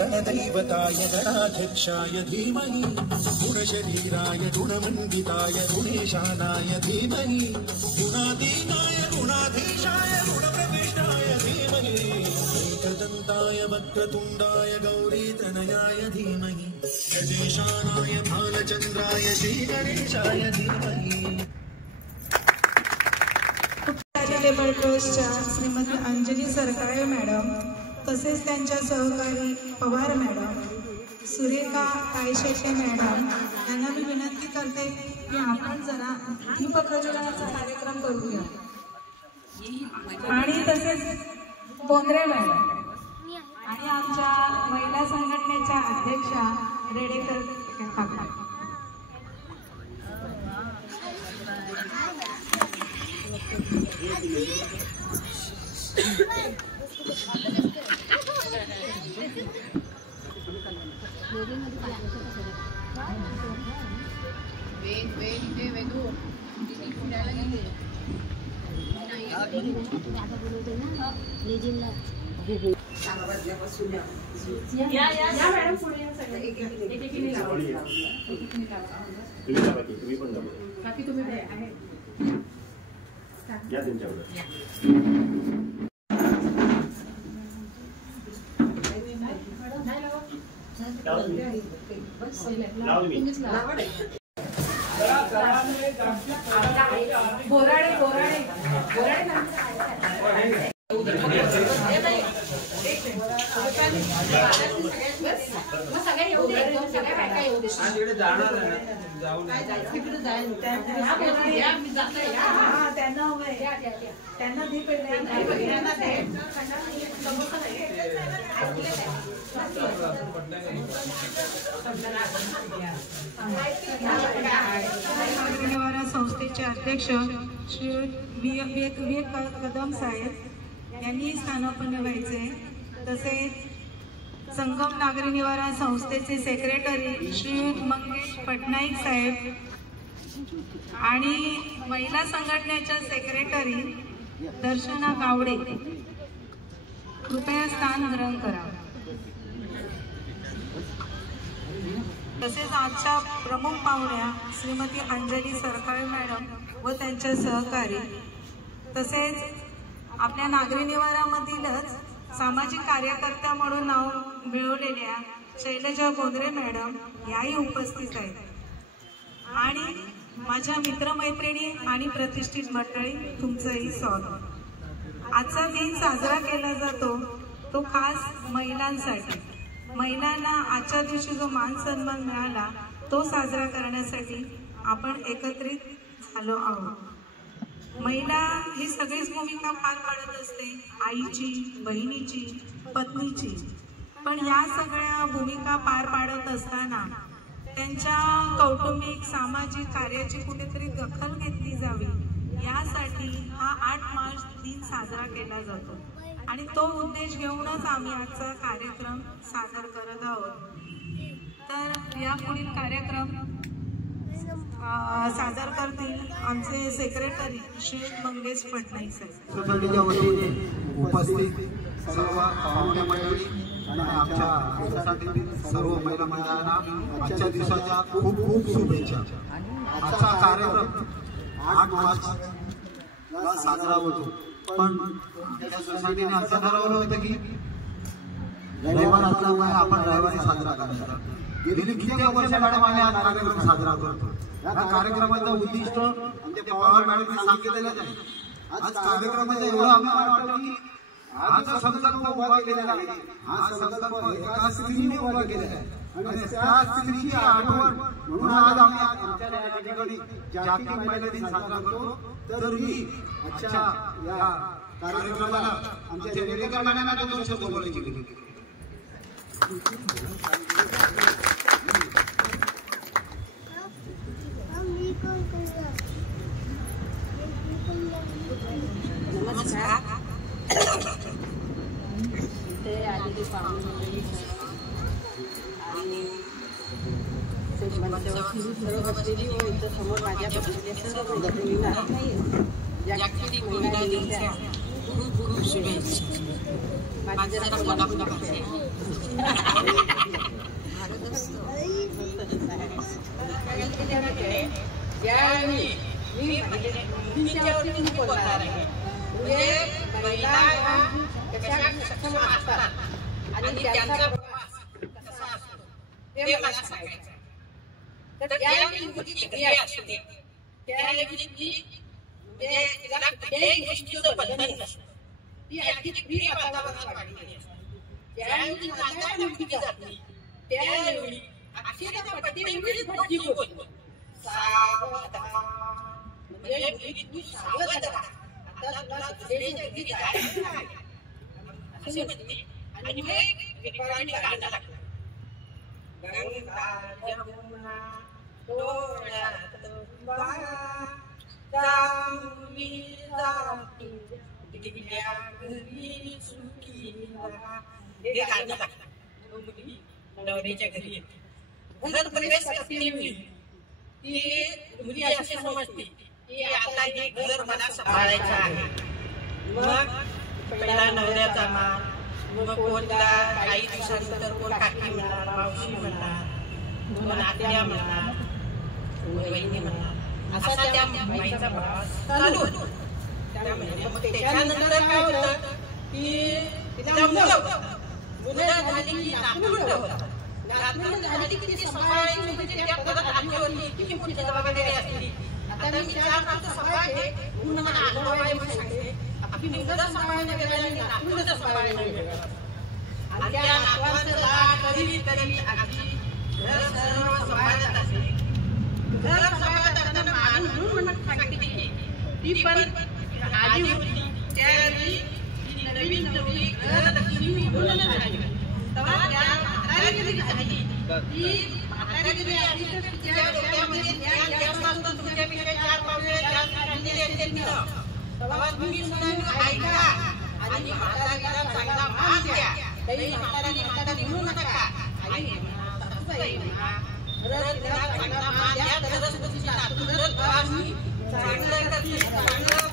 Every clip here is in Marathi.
गणदैवताय गणाध्यक्षाय धीमहि गुणशरीराय गुणमण्डिताय गुणेशानाय धीमहि गुणातीताय गुणाधीशाय गुणप्रविष्टाय धीमहि एकदन्ताय वक्रतुण्डाय गौरीतनयाय धीमहि गजेशानाय भालचन्द्राय श्रीगणेशाय धीमहि। चॅरिटेबल ट्रस्टच्या श्रीमती अंजली सरकाळे मॅडम तसेच त्यांच्या सहकारी पवार मॅडम, सुरेखा ताईशेटे मॅडम यांना मी विनंती करते की आपण जरा दीपप्रज्वलनाचा कार्यक्रम करूया आणि तसेच बोंद्रे मॅडम आणि आमच्या महिला संघटनेच्या अध्यक्षा रेडेकर काका। बोराडे बोराडे संस्थेचे अध्यक्ष श्री विवेक कदम साहेब यांनी स्थानापन्न व्हायचे। तसेच संगम नागरी निवारण संस्थेचे सेक्रेटरी श्री मंगेश पटनाईक साहेब आणि महिला संघटनेच्या सेक्रेटरी दर्शना गावडे कृपया स्थान ग्रहण करावे। तसेच आजच्या प्रमुख पाहुण्या श्रीमती अंजली सरकाळे मॅडम व त्यांच्या सहकारी, तसेच आपल्या नागरी निवारामधीलच सामाजिक कार्यकर्त्या म्हणून नाव मिळवलेल्या शैलजा बोंद्रे मॅडम याही उपस्थित आहेत आणि माझ्या मित्रमैत्रिणी आणि प्रतिष्ठित मंडळी, तुमचंही स्वागत। आजचा दिन साजरा केला जातो तो खास महिलांसाठी। महिलांना आजच्या दिवशी जो मान सन्मान मिळाला तो साजरा करण्यासाठी आपण एकत्रित झालो आहोत। महिला ही सगळीच भूमिका पार पाडत असते, आईची, बहिणीची, पत्नीची, पण या सगळ्या भूमिका पार पाडत असताना त्यांच्या कौटुंबिक सामाजिक कार्याची कुठेतरी दखल घेतली जावी यासाठी हा 8 मार्च दिन साजरा केला जातो आणि तो उद्देश घेऊनच आम्ही आजचा कार्यक्रम सादर करत आहोत। तर यापुढील कार्यक्रम सादर करतील आमचे सेक्रेटरी श्री मंगेश पटनाईक साहेब। सोसायटीच्या वतीने उपस्थित सर्व पाहुणे मंडळी आणि आमच्या सोसायटीतील सर्व महिला मंडळांना आजच्या दिवसाच्या खूप खूप शुभेच्छा। आजचा कार्यक्रम 8 मार्चला साजरा होतो, पण आमच्या सोसायटीने असं ठरवलं होतं की रविवार असल्यामुळे आपण रविवारी साजरा करायचा। गेली किती वर्ष मॅडम आम्ही हा कार्यक्रम साजरा करतो। या कार्यक्रमाचं उद्दिष्ट आमच्या पवार मॅडमने सांगितलेलंच आहे। आज कार्यक्रमाचा एवढा अभिमान वाटतो की हा जो संकल्प उभा केलेला आहे, हा संकल्प एका स्त्रीने उभा केलेला आहे आणि त्या स्त्रीची आठवण म्हणून आज आम्ही आमच्या या ठिकाणी जागतिक महिला दिन साजरा करतो. तर मी आजच्या या कार्यक्रमाला आमच्या जनतेच्या मनाला दोन शब्द बोलायचे होते. नमस्कार. ते आलेली पाहुणे आणि सर्व बसलेली व इथं समोर माझ्या बसलेल्या सर्व मैत्रिणींना जागतिक महिला दिनाच्या खूप खूप शुभेच्छा. माझी जरा कोल्हापूर भाषा ज्यावेळी मी मुलींच्यावरती बोलणार आहे. म्हणजे महिला कशा सक्षम असतात आणि त्यांचा प्रवास कसा असतो ते मला सांगायचं. तर ज्यावेळी मुलगी घरी असते त्यावेळी ती म्हणजे तिला कुठल्याही गोष्टीचं बंधन नसतं. ती अगदी फ्री वातावरणात वाढलेली असते. ज्यावेळी ती माझ्या मुलगी जाते त्यावेळी अक्षरशः पट्टी भटकी होतो. म्हणजे मुली तू सावध राहा, आता तुला दुसऱ्याच्या घरी जायचं नाही असे म्हणते. आणि मग विक्रांत गाणं लागलं. गंगा जमुना डोळ्यात वारा चांगली जाती दिल्या घरी सुखी राहा. हे गाणं लागलं. मुली नवऱ्याच्या घरी येते. घरात प्रवेश करते ती मुली अशी समजते की आता हे घर मला सांभाळायचं आहे. मग पहिला नवऱ्याचा मान, मग कोणता काही दिवसानंतर कोण काकी म्हणणार, मावशी म्हणणार, कोण आत्या म्हणणार, वहिनी म्हणणार, असा त्या बाईचा प्रवास चालू होतो. मग त्याच्यानंतर काय होतं की तिला मुलं झाली की नातवंड होतात. नातवंड झाली की ती सांभाळायची म्हणजे त्या परत आठवणी किती मोठी जबाबदारी असते. आता मी 4 वर्ष सांभाळते म्हणून मला अनुभव आहे म्हणून सांगते. आपली मुलं सांभाळणं वेगळं आणि नातवंड सांभाळणं वेगळं. आणि त्या नातवांचं लाड कधी कधी अगदी घर सर्व सांभाळत असते. घर सांभाळत असताना माणूस म्हणून सांगते ती पण आजी होती त्यावेळी ती नवीन नवी घर लक्ष्मी म्हणून झाली. तेव्हा त्या म्हाताऱ्याची झाली ती म्हाताऱ्याची आधी तर तिच्या डोक्यामध्ये ज्ञान जास्त असतं. तुमच्यापेक्षा 4 पावले जास्त काढलेले असते तिनं. तेव्हा तुम्ही सुद्धा ऐका आणि म्हाताऱ्याला चांगला मान द्या. काही म्हाताऱ्याने म्हातारी म्हणू नका. आई म्हणा, सासूबाई म्हणा, खरंच तिला चांगला मान द्या. तरच तुमची नातूंडच बाळांनी चांगलं करते, चांगलं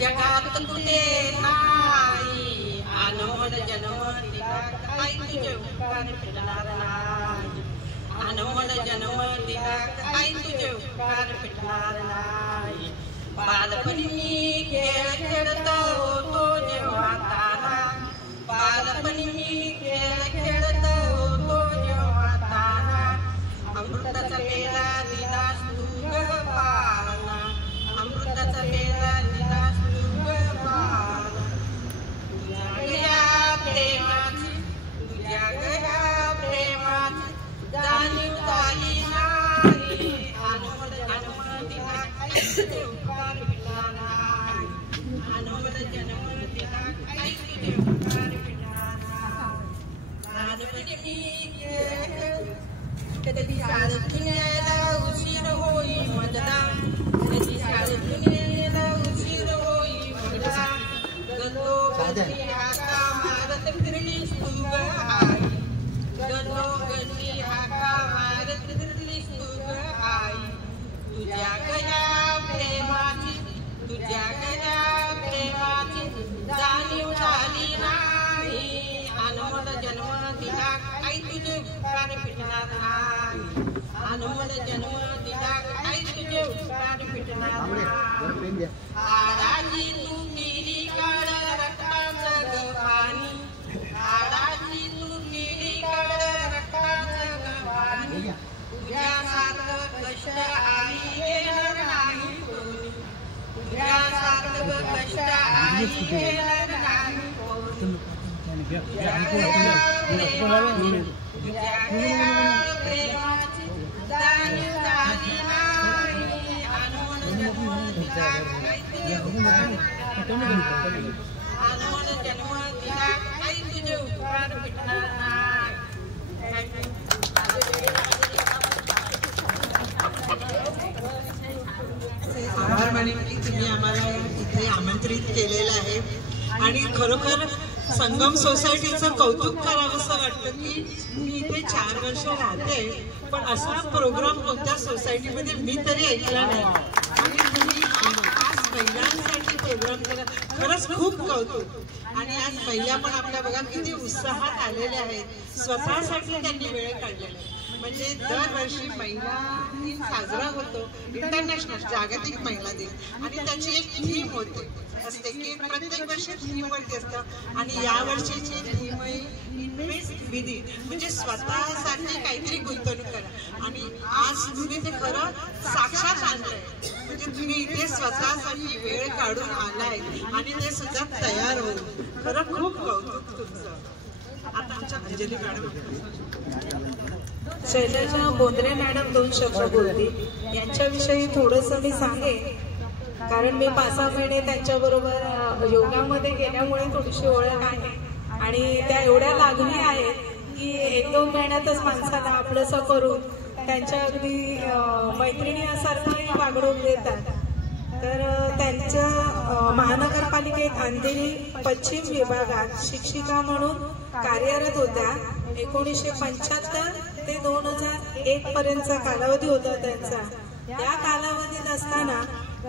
जगात कुठे नाही अनमोल जन्म दिला काही तुझे उपकार फिटणार नाही. अनमोल जन्म दिला काही तुझे उपकार फिटणार नाही. बालपणी मी खेळ खेळत होतो जेव्हा ताना, बालपणी मी खेळ खेळत होतो जेव्हा ताना. अमृताचा पेला दिलास तू ग पाना, अमृताचा पेला दिलास तू ग पाना. तुझ्या प्रेमाची, तुझ्या गया प्रेमाची जाणीव झाली नाही. अनमोल जन्म दिला काही तुझे उपकार फिटणार नाही. अनमोल जन्म दिला काही तुझे उपकार फिटणार नाही. लहानपणी मी खेळ कधी शाळेतून यायला उशीर होई मजला, कधी शाळेतून यायला उशीर होई मजला. गल्लो गल्ली हाका मारत फिरलीस तू ग आई, गल्लो गल्ली हाका मारत फिरलीस तू ग आई. तुझ्या गया प्रेमाची, तुझ्या गया प्रेमाची जाणीव झाली नाही. हाडाची तू मिरी काढ रक्ताचं ग पाणी, हाडाची तू मिरी काढ रक्ताचं ग पाणी, तुझ्यासारखं कष्ट आई घेणार नाही कोणी, तुझ्यासारखं कष्ट आई घेणार नाही कोणी. प्रेमाची जाणीव झाली नाही, अनमोल जन्म दिला काही तुझे उपकार भेटणार नाही. आभार मानेन की तुम्ही आम्हाला इथे आमंत्रित केलेलं आहे आणि खरोखर संगम सोसायटीचं कौतुक करावंसं वाटतं की मी इथे 4 वर्ष राहते पण असा प्रोग्राम कोणत्या सोसायटीमध्ये मी तरी ऐकला नाही आणि तुम्ही आज महिलांसाठी प्रोग्राम केला, खरंच खूप कौतुक. आणि आज महिला पण आपल्या बघा किती उत्साहात आलेल्या आहेत, स्वतःसाठी त्यांनी वेळ काढलेला आहे. म्हणजे दरवर्षी महिला दिन साजरा होतो, इंटरनॅशनल जागतिक महिला दिन, आणि त्याची एक थीम होते असते की प्रत्येक वर्षी थीमवरती असतं आणि यावर्षीची थीम आहे इन्व्हेस्ट विदिन, म्हणजे स्वतःसाठी काहीतरी गुंतवणूक करा. आणि आज तुम्ही ते खरं साक्षात आणलंय, म्हणजे तुम्ही इथे स्वतःसाठी वेळ काढून आलाय आणि ते सुद्धा तयार होऊन, खरं खूप कौतुक तुमचं. आता आमच्या अंजली मॅडम शैलजा बोंद्रे मॅडम 2 शब्द बोलतील. यांच्याविषयी थोडंसं मी सांगेन कारण मी 5-6 महिने त्यांच्याबरोबर योगामध्ये गेल्यामुळे थोडीशी ओळख आहे आणि त्या एवढ्या लागली आहेत की 1-2 महिन्यातच माणसाला आपलंसं करून त्यांच्या अगदी मैत्रिणीसारखंही वागणूक देतात. तर त्यांच्या महानगरपालिकेत अंधेरी पश्चिम विभागात शिक्षिका म्हणून कार्यरत होत्या. 1975 ते 2001 पर्यंतचा कालावधी होता त्यांचा. त्या कालावधीत असताना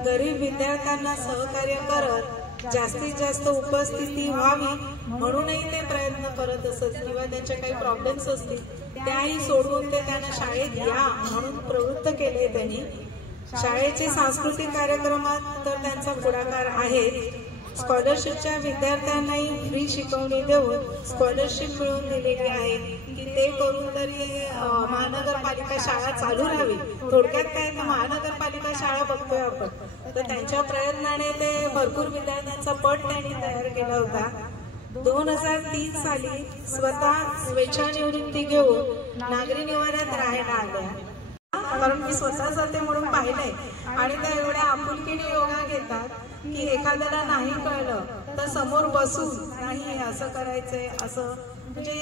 गरीब विद्यार्थ्यांना सहकार्य करत जास्तीत जास्त उपस्थिती व्हावी म्हणूनही ते प्रयत्न करत असत किंवा त्यांचे काही प्रॉब्लेम्स असतील त्याही सोडवून ते त्यांना शाळेत या म्हणून प्रवृत्त केले. त्यांनी शाळेचे सांस्कृतिक कार्यक्रमात तर त्यांचा पुढाकार आहे. स्कॉलरशिपच्या विद्यार्थ्यांनाही फ्री शिकवणी देऊन स्कॉलरशिप मिळवून दिलेली आहे की ते करून तरी महानगरपालिका शाळा चालू राहावी. थोडक्यात काय तर महानगरपालिका शाळा बघतोय आपण, तर त्यांच्या प्रयत्नाने ते भरपूर विद्यार्थ्यांचा पट त्यांनी तयार केला होता. 2003 साली स्वतः स्वेच्छानिवृत्ती घेऊन नागरी निवाऱ्यात राहायला आल्या. कारण मी स्वतः जाते म्हणून पाहिलंय आणि त्या एवढ्या आपुलकीने योगा घेतात की एखाद्याला नाही कळलं तर समोर बसून नाही असं करायचंय असं, म्हणजे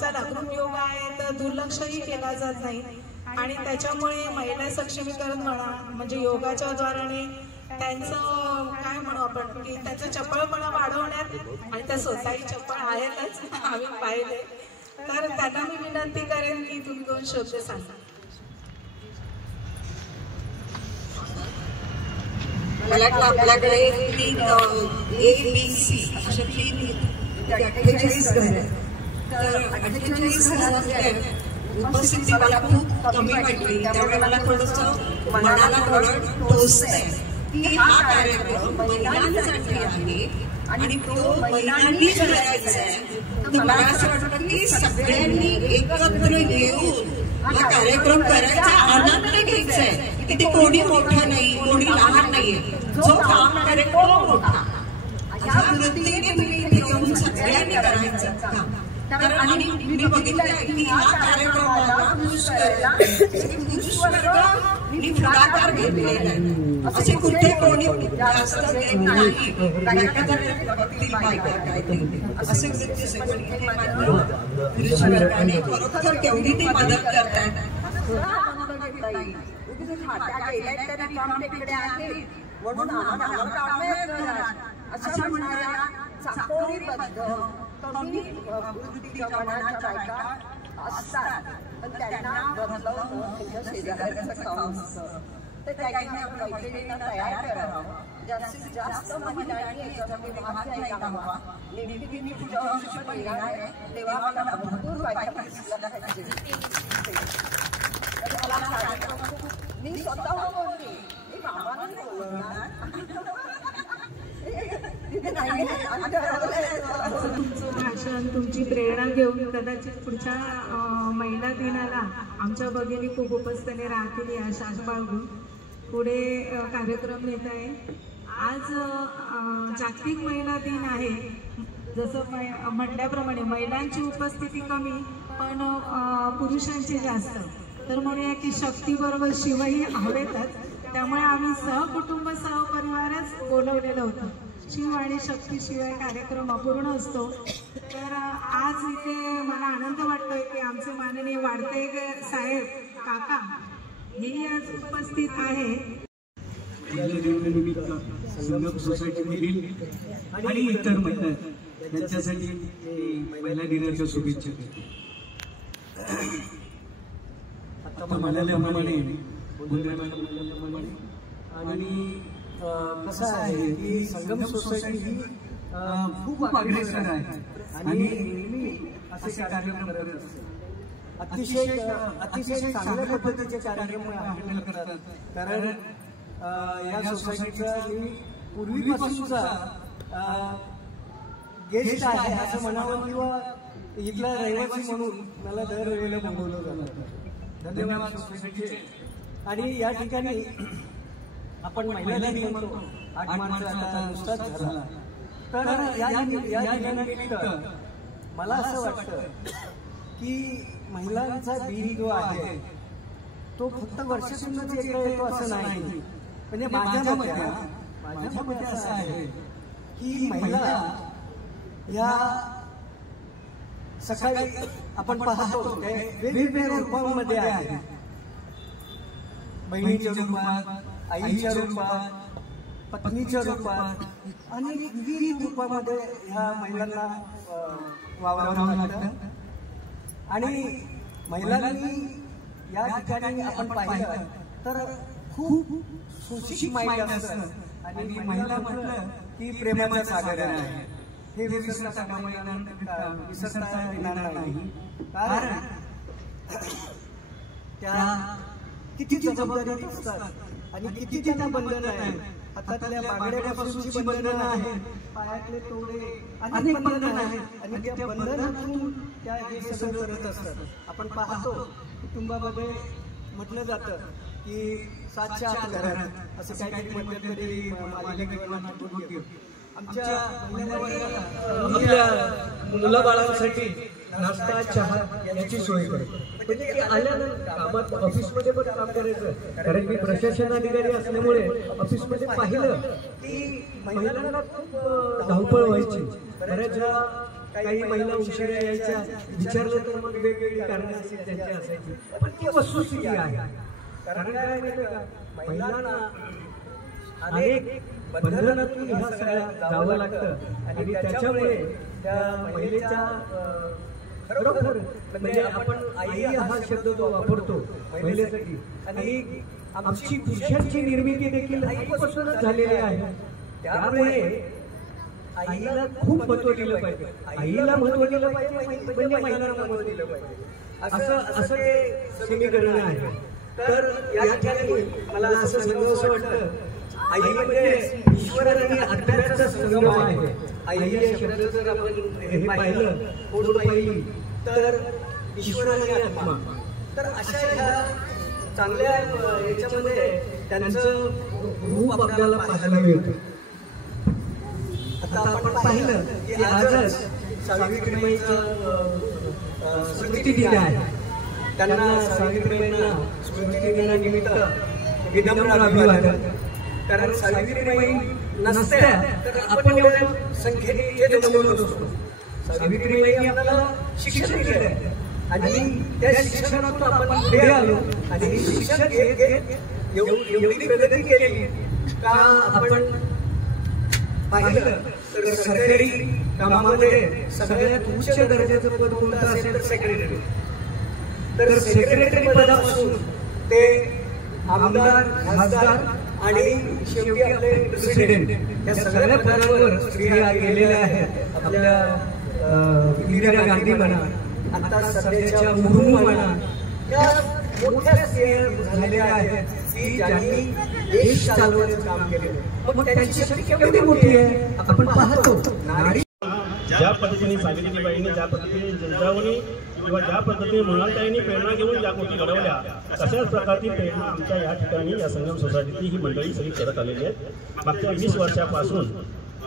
चला ग्रुप योगा आहे तर दुर्लक्षही केला जात नाही. आणि त्याच्यामुळे महिला सक्षमीकरण म्हणा म्हणजे योगाच्या द्वाराने त्यांचं काय म्हणू आपण की त्यांचा चपळपणा वाढवण्यात, आणि त्या स्वतःही चपळ आहेतच आम्ही पाहिले. तर त्यांना मी विनंती करेन की तुम्ही 2 शब्द सांगा. मला वाटतं आपल्याकडे 3 ABC अशा 3 48 घरं, तर 48 घरांमध्ये उपस्थिती मला खूप कमी वाटली. त्यामुळे मला थोडंसं मनाला थोडं टोचतंय की हा कार्यक्रम महिलांसाठी आहे आणि तो महिलांनी करायचा आहे. तर मला असं वाटतं की सगळ्यांनी एकत्र येऊन हा कार्यक्रम करायचा, आनंद घ्यायचा आहे की ते कोणी मोठं नाही कोणी लहान नाहीये, जो काम करेल तो मोठा. ह्या वृत्तीने तुम्ही इथे येऊन सगळ्यांनी करायचं काम. आणि मी बघितलं की हा कार्यक्रमाला पुरुष वर्ग पुढाकार घेतलेला आहे. असे कुठे कोणी जास्त देत नाही असे वृत्ती पुरुष वर्गाने खरोखर केवढी ती मदत करतात. म्हणून असं म्हणणाऱ्या चाकोरीबद्ध कमी वृत्तीच्या मनाच्या बायका असतात, पण त्यांना बदलवणं त्यांच्या शेजाऱ्याचं काम असतं. तर त्यांनी आपल्या मैत्रिणींना तयार करावं, जास्तीत जास्त महिलांनी याच्यामध्ये भाग घ्यायला हवा. नेमकी मी पुढच्या वर्षी येणार आहे तेव्हा मला भरपूर बायका दिसल्या पाहिजे. मी स्वतः बोलली मी मामाला नाही बोलणार तुमचं भाषण तुमची प्रेरणा घेऊन कदाचित पुढच्या महिला दिनाला आमच्या भगिनी खूप उपस्थाने राहतील या आशा बाळगून पुढे कार्यक्रम नेत आहे. आज जागतिक महिला दिन आहे. जसं म्हटल्याप्रमाणे महिलांची उपस्थिती कमी पण पुरुषांची जास्त. तर म्हणूया की शक्तीबरोबर शिवही हवेतच. त्यामुळे आम्ही सहकुटुंब सहपरिवारच बोलवलेलं होतं. शिव आणि शक्तीशिवाय कार्यक्रम अपूर्ण असतो. तर आज इथे मला आनंद वाटतोय की आमचे माननीय वाढते साहेब काका हेही आज उपस्थित आहे. संगम सोसायटीमधील आणि इतर महिला यांच्यासाठी महिला दिनाच्या शुभेच्छा. आता म्हणाल्याप्रमाणे आणि कसं आहे की संगम सोसायटी ही खूप अग्रेसर आहे आणि नेहमी असे कार्यक्रम करत असते. अतिशय चांगल्या पद्धतीचे कार्यक्रम हँडल करतात. कारण या सोसायटीचा पूर्वीपासूनचा गेस्ट आहे असं म्हणावं किंवा इथला रहिवासी म्हणून मला दरवेळेला बोलवलं जातं. धन्यवाद सोसायटीचे. आणि या ठिकाणी आपण महिला दिन म्हणतो 8 मार्च आता नुसताच झाला. तर या दिनानिमित्त मला असं वाटतं की महिलांचा दिन जो आहे तो फक्त वर्षातूनच एकदा येतो असं नाही. म्हणजे माझ्या मते असं आहे की महिला या सकाळी आपण पाहतो ते वेगवेगळ्या रूपांमध्ये आहेत. बहिणीच्या रूपात, आईच्या रूपात, पत्नीच्या रूपात आणि विविध रूपामध्ये ह्या महिलांना वावरावं लागतं. आणि महिलांनी या ठिकाणी आपण पाहिलं तर खूप सुशिक्षित महिला असतात. आणि महिला म्हटलं की प्रेमाचा सागर आहे हे विसरता येणार नाही. कारण त्या किती जबाबदारी असतात आणि किती त्यांना बंधन आहे. हातातल्या बांगड्यापासूनची बंधनं आहेत, पायातले तोडे अनेक बंधनं आहेत आणि त्या बंधनातून त्या हे सगळं करत असतात. आपण पाहतो कुटुंबामध्ये म्हटलं जातं की 7च्या आत घरात असं काहीतरी मध्यंतरी आमच्या आपल्या मुलाबाळांसाठी नाश्ता चहा याची सोय करतो. म्हणजे आल्यानंतर कामात ऑफिसमध्ये पण काम करायचं. कारण मी प्रशासन अधिकारी असल्यामुळे ऑफिसमध्ये पाहिलं की महिलांना खूप धावपळ व्हायची. बऱ्याचदा काही महिला उशिरा यायच्या, विचारलं तर मग वेगवेगळी कारणं त्यांची असायची. पण ती वस्तुस्थिती आहे. कारण काय माहिती का, महिलांना अनेक बंधनातून ह्या सगळ्या जावं लागतं आणि त्याच्यामुळे त्या महिलेच्या खरोखर म्हणजे आपण आई हा शब्द जो वापरतो महिलेसाठी आणि आमची पुरुषांची निर्मिती देखील आईपासूनच झालेली आहे. त्यामुळे आईला खूप महत्व दिलं पाहिजे. आईला महत्व दिलं पाहिजे म्हणजे महिलांना महत्व दिलं पाहिजे असं ते समीकरण आहे. तर या ठिकाणी मला असं सांगावंसं वाटतं आई म्हणजे ईश्वर आणि आत्म्याचा संगम आहे. आई या शब्द जर आपण हे पाहिलं थोडं पाहिली तर ईश्वर आणि आत्मा. तर अशा ह्या चांगल्या याच्यामध्ये त्यांचं रूप आपल्याला पाहायला मिळतं. आता आपण पाहिलं की आजच सावित्रीबाईचं स्मृती दिन आहे. त्यांना सावित्रीबाईंना स्मृती दिनानिमित्त विनम्र अभिवादन. कारण सावित्रीबाई नसत्या तर आपण एवढ्या संख्येने इथे जमलो नसतो. सावित्रीबाई आपल्याला शिक्षण दिलं आणि त्या शिक्षणातून आपण पुढे आलो आणि शिक्षण एवढी प्रगती केली का आपण पाहिलं तर सरकारी कामामध्ये सगळ्यात उच्च दर्जाचं पद कोणतं असेल तर सेक्रेटरी. तर सेक्रेटरी पदापासून ते आमदार, खासदार आणि शेवटी आपले प्रेसिडेंट या सगळ्या पदांवर स्त्रिया गेलेल्या आहेत. आपल्या इंदिरा गांधी म्हणा, आता सध्याच्या मुर्मू म्हणा, या मोठ्या स्त्रिया झालेल्या आहेत की ज्यांनी देश चालवण्याचं काम केलेलं आहे. मग त्यांची शक्ती केवढी मोठी आहे आपण पाहतो. नारी ज्या पद्धतीने सावित्रीबाईंनी ज्या पद्धतीने जिजाऊनी किंवा ज्या पद्धतीने मुलांताईंनी प्रेरणा घेऊन ज्या गोष्टी घडवल्या तशाच प्रकारची प्रेरणा आमच्या या ठिकाणी या संगम सोसायटीतली ही मंडळी सगळी करत आलेली आहेत. मागच्या 20 वर्षापासून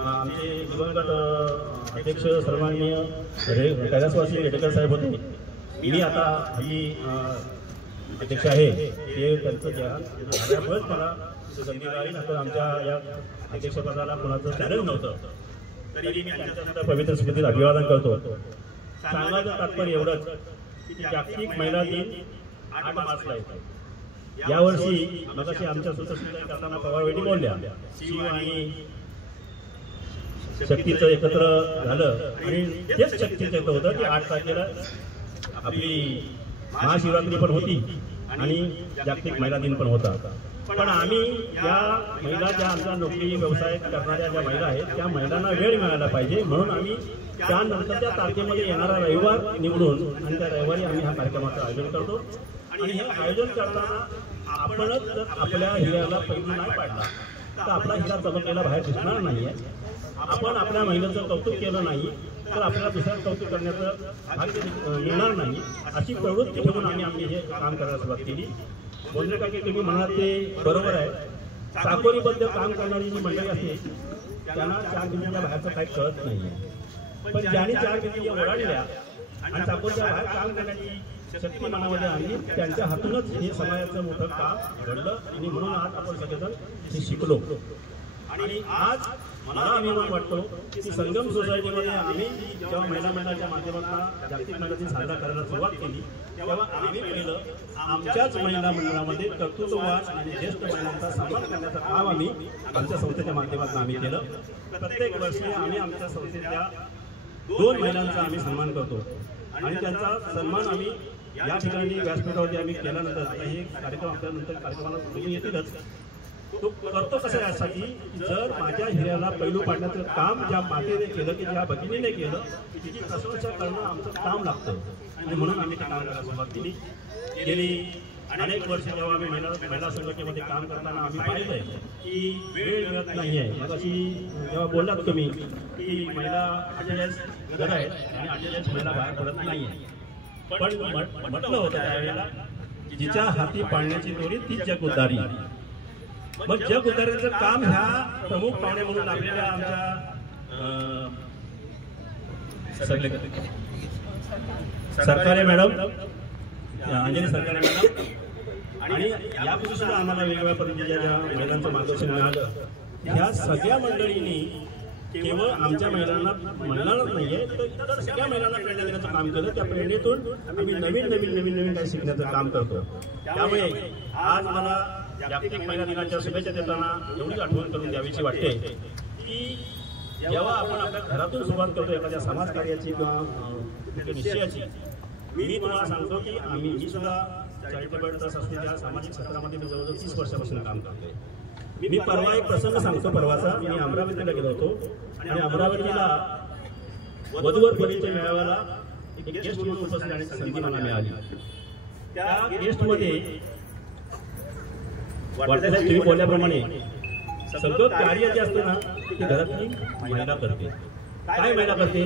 आमचे दिवंगत अध्यक्ष सर्वमाननीय कैलासवासी रेडेकर साहेब होते. मी आता ही अध्यक्ष आहे ते त्यांचं झाल्यामुळेच मला संधी मिळाली. नंतर आमच्या या अध्यक्षपदाला कोणाचं चॅलेंज नव्हतं तरी मी त्यांच्या पवित्र स्मृतीत अभिवादन करतो. सांगायचं तात्पर्य एवढंच की जागतिक महिला दिन 8 मार्चला येतो. यावर्षी मगाशी आमच्या सुतसिद्ध करताना पवारवेडी बोलल्या शिव आणि शक्तीचं एकत्र झालं आणि तेच शक्तीचं एकत्र होतं की 8 तारखेला आपली महाशिवरात्री पण होती आणि जागतिक महिला दिन पण होता. पण आम्ही या महिला ज्या आमच्या नोकरी व्यवसाय करणाऱ्या ज्या महिला आहेत त्या महिलांना वेळ मिळायला पाहिजे म्हणून आम्ही त्यानंतरच्या तारखेमध्ये येणारा रविवार निवडून आणि त्या रविवारी आम्ही हा कार्यक्रमाचं आयोजन करतो. आणि हे आयोजन करताना आपणच जर आपल्या हिऱ्याला पैलू नाही पाडला तर आपला हिरा चमकलेला बाहेर दिसणार नाही आहे. आपण आपल्या महिलेचं कौतुक केलं नाही तर आपल्याला दुसऱ्या कौतुक करण्याचं भाग्य मिळणार नाही. अशी प्रवृत्ती ठेवून आम्ही हे काम करायला सुरुवात केली. बोलणे का की तुम्ही म्हणाल ते बरोबर आहे. चाकोरीबद्ध काम करणारी जी मंडळी असते त्यांना 4 भिंतीच्या बाहेरचं काही कळत नाही आहे. पण ज्यांनी 4 भिंती ओढाडल्या आणि चाकोरीच्या बाहेर काम करण्याची शक्ती मनामध्ये आणली त्यांच्या हातूनच हे समाजाचं मोठं काम घडलं आणि म्हणून आज आपण सगळेजण हे शिकलो. आणि आज मला अभिमान वाटतो की संगम सोसायटीमध्ये आम्ही जेव्हा महिला मंडळाच्या माध्यमातून जागतिक महिला दिन साजरा करायला सुरुवात केली तेव्हा आम्ही पहिलं आमच्याच महिला मंडळामध्ये कर्तृत्ववान आणि ज्येष्ठ महिलांचा सन्मान करण्याचं काम आम्ही आमच्या संस्थेच्या माध्यमातून आम्ही केलं. प्रत्येक वर्षी आम्ही आमच्या संस्थेच्या 2 महिलांचा आम्ही सन्मान करतो आणि त्यांचा सन्मान आम्ही या ठिकाणी व्यासपीठावरती आम्ही केल्यानंतर हे कार्यक्रम आपल्यानंतर कार्यक्रमाला तुम्ही येतीलच. तो करतो कसं यासाठी जर माझ्या हिऱ्याला पैलू पाडण्याचं काम ज्या मातेने केलं की ज्या भगिनीने केलं तिची प्रशंसा करणं आमचं काम लागतं आणि म्हणून आम्ही ते काम करायला सुरुवात केली. गेली अनेक वर्ष जेव्हा आम्ही महिला संघटनेमध्ये काम करताना आम्ही पाहिलंय की वेळ मिळत नाही आहे. मग अशी जेव्हा बोललात तुम्ही की महिला 48 घरं आहेत आणि 48 महिला बाहेर पडत नाही आहे. पण म्हटलं होतं त्यावेळेला जिच्या हाती पाळण्याची दोरी तीच जग उद्धारी. मग जग उद्धाराचं काम ह्या प्रमुख पाहुणे म्हणून आपल्याला आमच्या सरकारे मॅडम अंजली सरकारे मॅडम आणि यापूर्वी सुद्धा आम्हाला वेगवेगळ्या पद्धतीच्या ज्या महिलांचं मार्गदर्शन मिळालं ह्या सगळ्या मंडळींनी केवळ आमच्या महिलांना म्हणणारच नाहीये तर इतर सगळ्या महिलांना प्रेरणा देण्याचं काम केलं. त्या प्रेरणेतून आम्ही नवीन काही शिकण्याचं काम करतो. त्यामुळे आज मला जागतिक महिला दिनाच्या शुभेच्छा देताना एवढीच आठवण करून द्यावीची वाटते की जेव्हा आपण आपल्या घरातून सुरुवात करतो एखाद्या समाजकार्याची किंवा निश्चयाची मी तुम्हाला सांगतो की मी सुद्धा चॅरिटेबल ट्रस्ट असलेल्या सामाजिक क्षेत्रामध्ये जवळजवळ 30 वर्षापासून काम करतोय. मी परवा एक प्रसंग सांगतो. परवाचा मी अमरावतीला गेलो होतो आणि अमरावतीला वधूवर परिचय मेळाव्याला एक गेस्ट म्हणून उपस्थित राहण्याची संधी मला मिळाली. त्या गेस्टमध्ये वाटतं तुम्ही बोलल्याप्रमाणे सगळं कार्य जे असतं ना ते घरातली महिला करते. काय महिला करते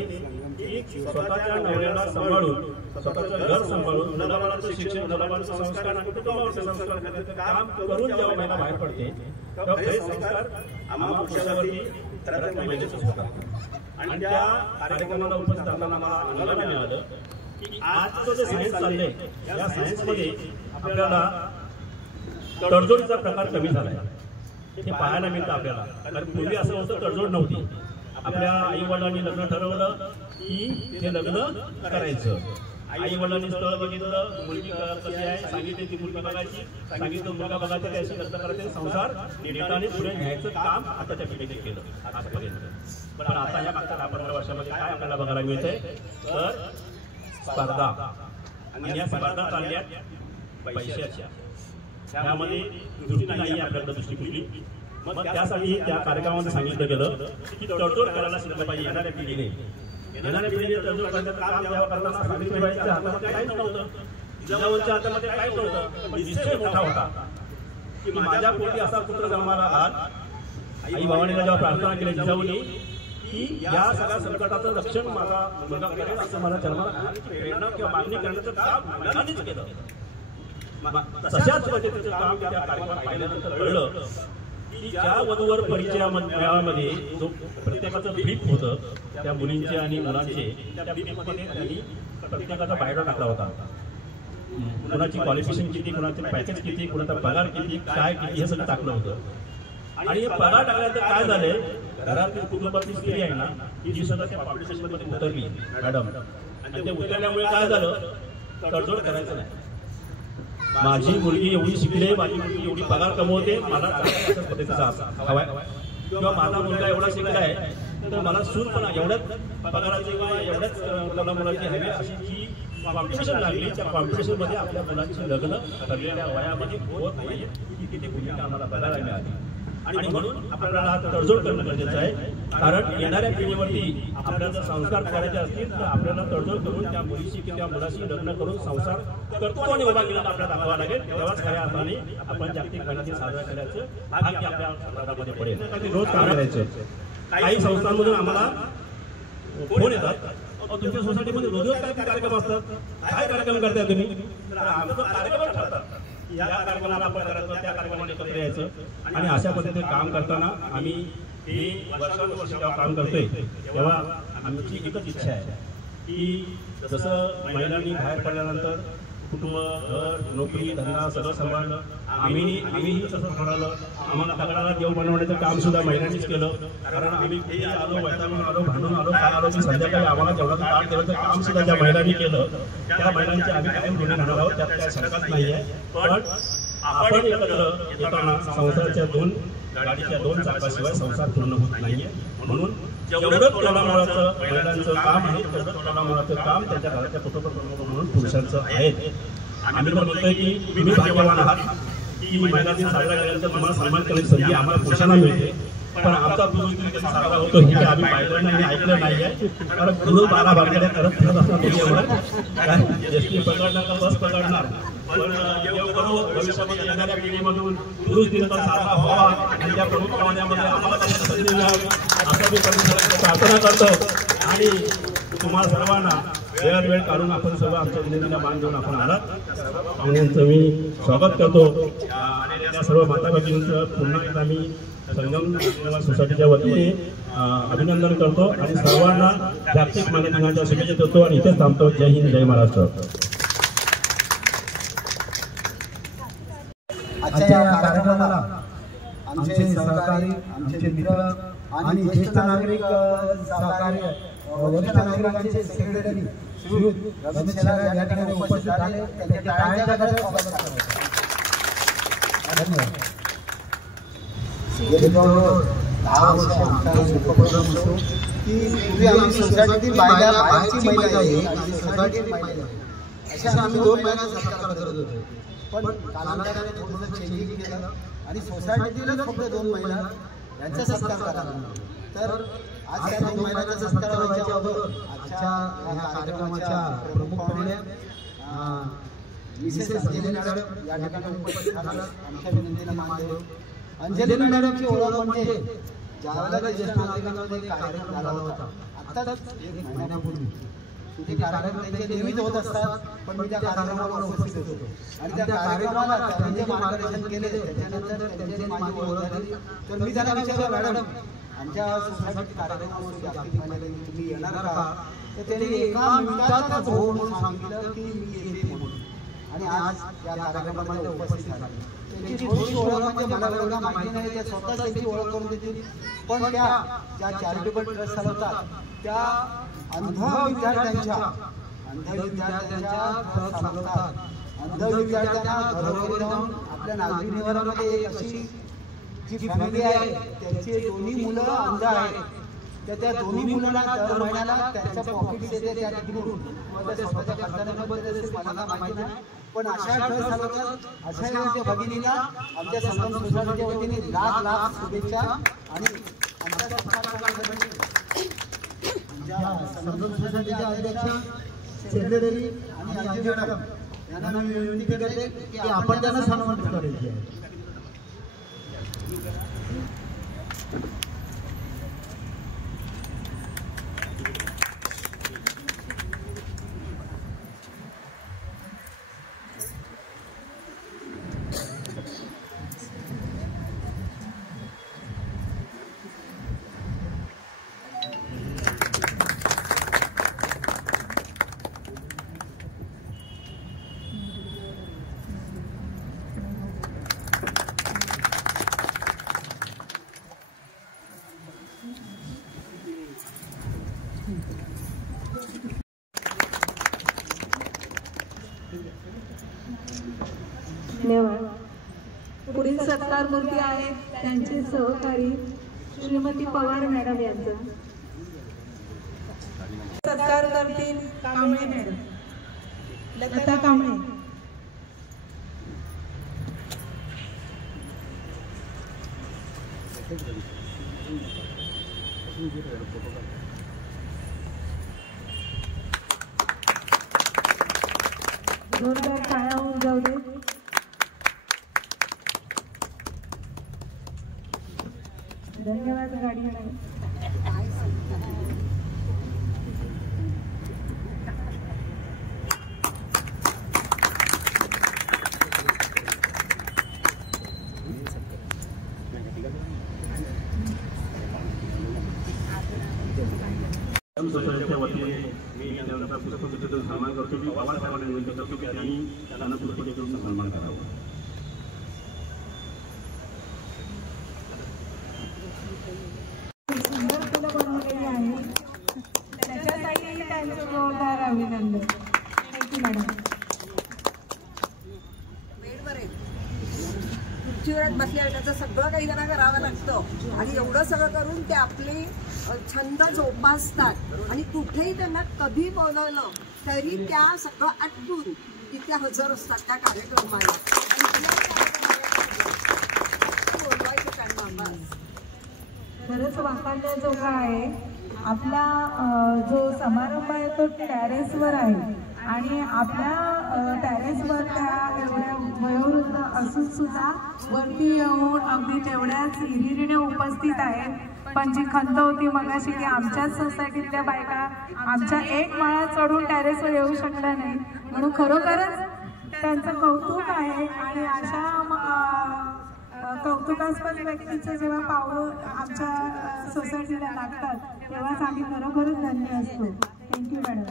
की स्वतःच्या नवऱ्याला सांभाळून स्वतःचं घर सांभाळून मुलाबाळांचं शिक्षण मुलाबाळांचं संस्कार आणि कुटुंबावरचे संस्कार करण्याचं काम करून जेव्हा महिला बाहेर पडते तेव्हा हे संस्कार आम्हा पुरुषावरती घरातल्या महिलेचंच होतात. आणि त्या कार्यक्रमाला उपस्थित असताना मला आनंद मिळालं की आजचं जे सायन्स चाललंय या सायन्समध्ये आपल्याला तडजोडीचा प्रकार कमी झालाय हे पाहायला मिळतं आपल्याला. कारण पूर्वी असं होतं तडजोड नव्हती. आपल्या आई वडिलांनी लग्न ठरवलं की ते लग्न करायचं. आई वडिलांनी स्थळ बघितलं मुलगी कशी आहे सांगितली ती मुलगी बघायची सांगितलं मुलगा बघायचं त्याशी लग्न करायचे संसार नेटाने पुढे घ्यायचं काम आताच्या पिढीने केलं आजपर्यंत. पण आता या मागच्या 10-15 वर्षामध्ये काय आपल्याला बघायला मिळतंय तर स्पर्धा आणि या स्पर्धा चालल्यात पैशाच्या. त्यामध्ये दृष्टी नाही आपल्याकडे दृष्टी कुठली. मग त्यासाठी त्या कार्यक्रमामध्ये सांगितलं गेलं की तडजोड करायला शिकलं पाहिजे येणाऱ्या पिढीने. येणाऱ्या पिढीने तडजोड करण्याचं काम जेव्हा करताना सावित्रीबाईंच्या हातामध्ये काहीच नव्हतं. जिजाऊंच्या हातामध्ये काय नव्हतं, पण निश्चय मोठा होता की माझ्या पोटी असा पुत्र जन्माला आला. आई भवानीला जेव्हा प्रार्थना केली जिजाऊंनी की या सगळ्या संकटाचं रक्षण माझा मुलगा करेल, असं मला जन्माला घालण्याची प्रेरणा किंवा मागणी करण्याचं काम मुलांनीच केलं. तशाच पद्धतीचं काम त्या कार्यक्रमात पाहिल्यानंतर कळलं की ज्या वधूवर परिचय मेळाव्यामध्ये जो प्रत्येकाचं ब्रीफ होतं त्या मुलींचे आणि मुलांचे, त्या ब्रीफमध्ये त्यांनी प्रत्येकाचा बायोडा टाकला होता. कुणाची क्वालिफिकेशन किती, कुणाचे पॅकेज किती, कुणाचा पगार किती, काय किती, हे सगळं टाकलं होतं. आणि हे पगार टाकल्यानंतर काय झाले, घरातील कुटुंबातली स्त्री आहे ना ही सुद्धा त्या कॉम्पिटिशनमध्ये उतरली मॅडम. आणि ते उतरल्यामुळे काय झालं, तडजोड करायचं नाही. माझी मुलगी एवढी शिकले, माझी मुलगी एवढी पगार कमवते, मला अशाच पद्धतीचा हवाय, किंवा माझा मुलगा एवढा शिकलाय तर मला सून पण एवढ्याच पगाराची किंवा एवढ्याच मुलाची हवी, अशी जी कॉम्पिटिशन लागली. त्या कॉम्पिटिशनमध्ये आपल्या मुलांची लग्न ठरलेल्या वयामध्ये होत नाही, ही तिथे भूमिका आम्हाला बघायला मिळाली. आणि म्हणून आपल्याला तडजोड करणं गरजेचं आहे. कारण येणाऱ्या पिढीवरती आपल्याला जर संस्कार करायचे असतील तर आपल्याला तडजोड करून त्या मुलीशी किंवा मुलाशी लग्न करून संसार कर्तृत्वाने उभा केला तर आपल्याला दाखवावं लागेल. तेव्हाच खऱ्या अर्थाने आपण जागतिक महिला दिन साजरा करायचं भाग्य आपल्या समाजामध्ये पडेल. रोज काम करायचं. काही संस्थांमधून आम्हाला फोन येतात, तुमच्या सोसायटीमध्ये रोज काय कार्यक्रम असतात, काय कार्यक्रम करताय तुम्ही, तर आमचा कार्यक्रम ठरतात या कार्यक्रमाला आपण करायचं, त्या कार्यक्रमाने एकत्र यायचं. आणि अशा पद्धतीने काम करताना आम्ही हे वर्षानुवर्ष जेव्हा काम करतोय तेव्हा आमची एकच इच्छा आहे की जसं महिलांनी बाहेर पडल्यानंतर कुटुंब, घर, नोकरी, धंदा सगळं सांभाळलं, आम्हीही तसंच म्हणालं. आम्हाला दगडाला देव बनवण्याचं काम सुद्धा महिलांनीच केलं. कारण आम्ही ते आलो, वैतागून आलो, भांडून आलो, काय आलो की संध्याकाळी आम्हाला जेवढं ताट देण्याचं काम सुद्धा ज्या महिलांनी केलं त्या महिलांची आम्ही कायम ऋणी राहणार आहोत, त्यात काही शंकाच नाही आहे. पण आपण एकत्र येताना संसाराच्या गाडीच्या दोन चाकाशिवाय संसार पूर्ण होत नाहीये. म्हणून जेवढं तोलामोलाचं महिलांचं काम आहे तेवढं तोलामोलाचं काम त्यांच्या घराच्या कुटुंब म्हणून पुरुषांचं आहे. आम्ही तर म्हणतोय की तुम्ही भाग्यवान आहात की महिला दिन साजरा केल्यानंतर तुम्हाला सन्मान करण्याची संधी आम्हाला पुरुषांना मिळते. पण आमचा पुरुष दिन कधी साजरा होतो हे आम्ही पाहिलं नाही, ऐकलं नाही आहे. कारण पुरुष 12 भाग्याला करत फिरत असणार दुनियावर, एसटी पकडणार का बस पकडणार. पण भविष्यामध्ये येणाऱ्या पिढीमधून पुरुष दिनाचा साजरा व्हावा आणि त्या प्रमुख पाहुण्यामध्ये आम्हाला संधी मिळावी असा मी प्रार्थना करतो. आणि तुम्हाला सर्वांना वेळ काढून आपण सर्व आमच्या विनंतीला मान देऊन आपण आलात, पाहुण्यांचं मी स्वागत करतो. आणि त्या सर्व माता भगिनींचं पुन्हा एकदा मी संगम सोसायटीच्या वतीने अभिनंदन करतो आणि सर्वांना जागतिक महिला दिनाच्या शुभेच्छा देतो आणि इथेच थांबतो. जय हिंद, जय महाराष्ट्र. आजच्या या कार्यक्रमाला आमचे सहकारी, आमचे मित्र आणि ज्येष्ठ नागरिक सहकार्य, वरिष्ठ नागरिकांचे सेक्रेटरी श्री रमेश शेलार या ठिकाणी उपस्थित झाले. त्यांच्या टाळ्यांच्या गजरात स्वागत करतो. धन्यवाद. गेली 10 वर्ष आमचा उपक्रम असतो की पूर्वी आम्ही सोसायटीतील बाहेरची महिला येईल आणि सोसायटीतील महिला येईल अशा आम्ही 2 महिला सत्कार करत होतो. पण कालांतराने थोडं चेंजिंग केलं आणि सोसायटीतीलच फक्त 2 महिला यांचा सत्कार करायला. तर आज त्या 2 महिलांचा सत्कार व्हायच्या अगोदर आजच्या या कार्यक्रमाच्या प्रमुख पाहुण्या मिसेस अंजली मॅडम या ठिकाणी उपस्थित झाल्या. आमच्या विनंतीला मान देऊ. अंजली मॅडमची ओळख म्हणजे ज्यावेळेला ज्येष्ठ नागरिकांमध्ये कार्यक्रम झाला होता आत्ताच 1 महिन्यापूर्वी, ते कार्यक्रम त्यांचे नेहमीच होत असतात, पण मी त्या कार्यक्रमाला उपस्थित होतो आणि त्या कार्यक्रमाला त्यांनी जे मार्गदर्शन केले त्याच्यानंतर त्यांची माझी ओळख झाली. तर मी त्यांना विचारलं, मॅडम आमच्या सोसायटी कार्यक्रमामध्ये जागतिक महिला दिन तुम्ही येणार का? तर त्यांनी एका मिनिटातच हो म्हणून सांगितलं की मी येते म्हणून. आणि आज या कार्यक्रमाला उपस्थित झाले. त्यांची थोडीशी ओळख म्हणजे मला एवढं माहिती नाही, त्या स्वतः त्यांची ओळख करून देतील. पण त्या ज्या चॅरिटेबल ट्रस्ट चालवतात त्या अंध विद्यार्थ्यांच्या घर चालवतात. अंध विद्यार्थ्यांना घरोघरी जाऊन आपल्या नागरी निवारामध्ये एक अशी जी फॅमिली आहे त्यांची 2 मुलं अंध आहेत. तर त्या 2 मुलांना दर महिन्याला त्यांच्या पॉकेट येते त्या तिकडून मग त्या स्वतःच्या खर्चाने मला माहिती नाही. पण अशा ट्रस्ट चालवतात. अशा आमच्या भगिनीला आमच्या संगम सोसायटीच्या वतीने लाख शुभेच्छा. आणि आमच्या संगम सोसायटीच्या अध्यक्ष सेक्रेटरी आणि अंजली मॅडम यांना मी विनंती करते की आपण त्यांना सन्मानित करायचे आहे. धन्यवाद. पुढील सत्कार मूर्ती आहे त्यांचे सहकारी श्रीमती पवार मॅडम यांचा सत्कार करतील कांबळे मॅडम, लता कांबळे. जोरदार टाळ्या होऊन जाऊ दे. धन्यवाद गाडी मॅडम. सोसायटीच्या वतीने मी त्यांचा पुष्पगुच्छाचा सन्मान करतो की पवार साहेबांना विनंती करतो की त्यांनी त्यांना पुष्पगुच्छाचा सन्मान करावा. सुंदर फुलं बनवलेली आहे त्याच्यासाठी त्यांचं जोरदार अभिनंदन. Thank you madam. खुर्चीवर बसल्या त्याचं सगळं काही त्यांना करावं लागतं आणि एवढं सगळं करून ते आपले छंद जोपासतात आणि कुठेही त्यांना कधी बोलवलं तरी त्या सगळं आटपून तिथे हजर असतात त्या कार्यक्रमाला. बोलवायचं त्यांना बस. खरंच वाखाणण्याजोगा आहे. आपला जो समारंभ आहे तो टॅरेसवर आहे आणि आपल्या टॅरेसवर त्या एवढ्या वयोवृद्ध असून सुद्धा वरती येऊन अगदी तेवढ्याच हिरिरीने उपस्थित आहेत. पण जी खंत होती मगाशी की आमच्याच सोसायटीतल्या बायका आमच्या एक माळा चढून टॅरेसवर येऊ शकल्या नाही, म्हणून खरोखरच त्यांचं कौतुक आहे. आणि अशा कौतुकास्पद व्यक्तीचं जेव्हा पावलं आमच्या सोसायटीला लागतात तेव्हाच आम्ही खरोखरच धन्य असतो. Thank you madam.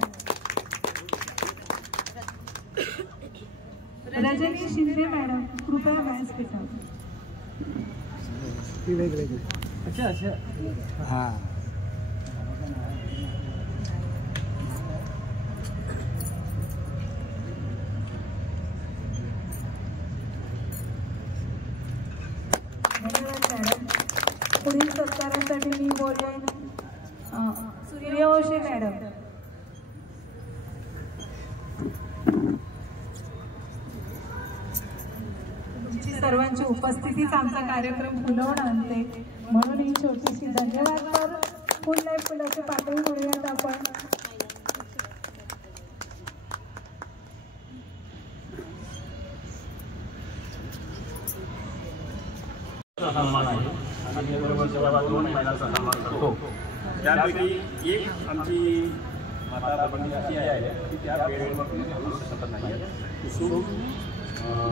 Rajani Shinde madam, कृपया व्यासपीठावर. अच्छा अच्छा हां धन्यवाद मॅडम. पुढील सत्कारासाठी मी बोलेन सूर्यवंशी मॅडम. तुमची सर्वांची उपस्थितीच आमचा कार्यक्रम फुलवून आणते, म्हणून ही छोटीशी धन्यवाद. तर फुल नाही फुलाची पाकळी म्हणूयात आपण. सन्मान आहे आणि दरवर्षी 2 महिन्याचा सन्मान करतो. त्यापैकी एक आमची माता भगिनी अशी आहे की त्या वेळेवर होऊ शकत नाही. कुसुम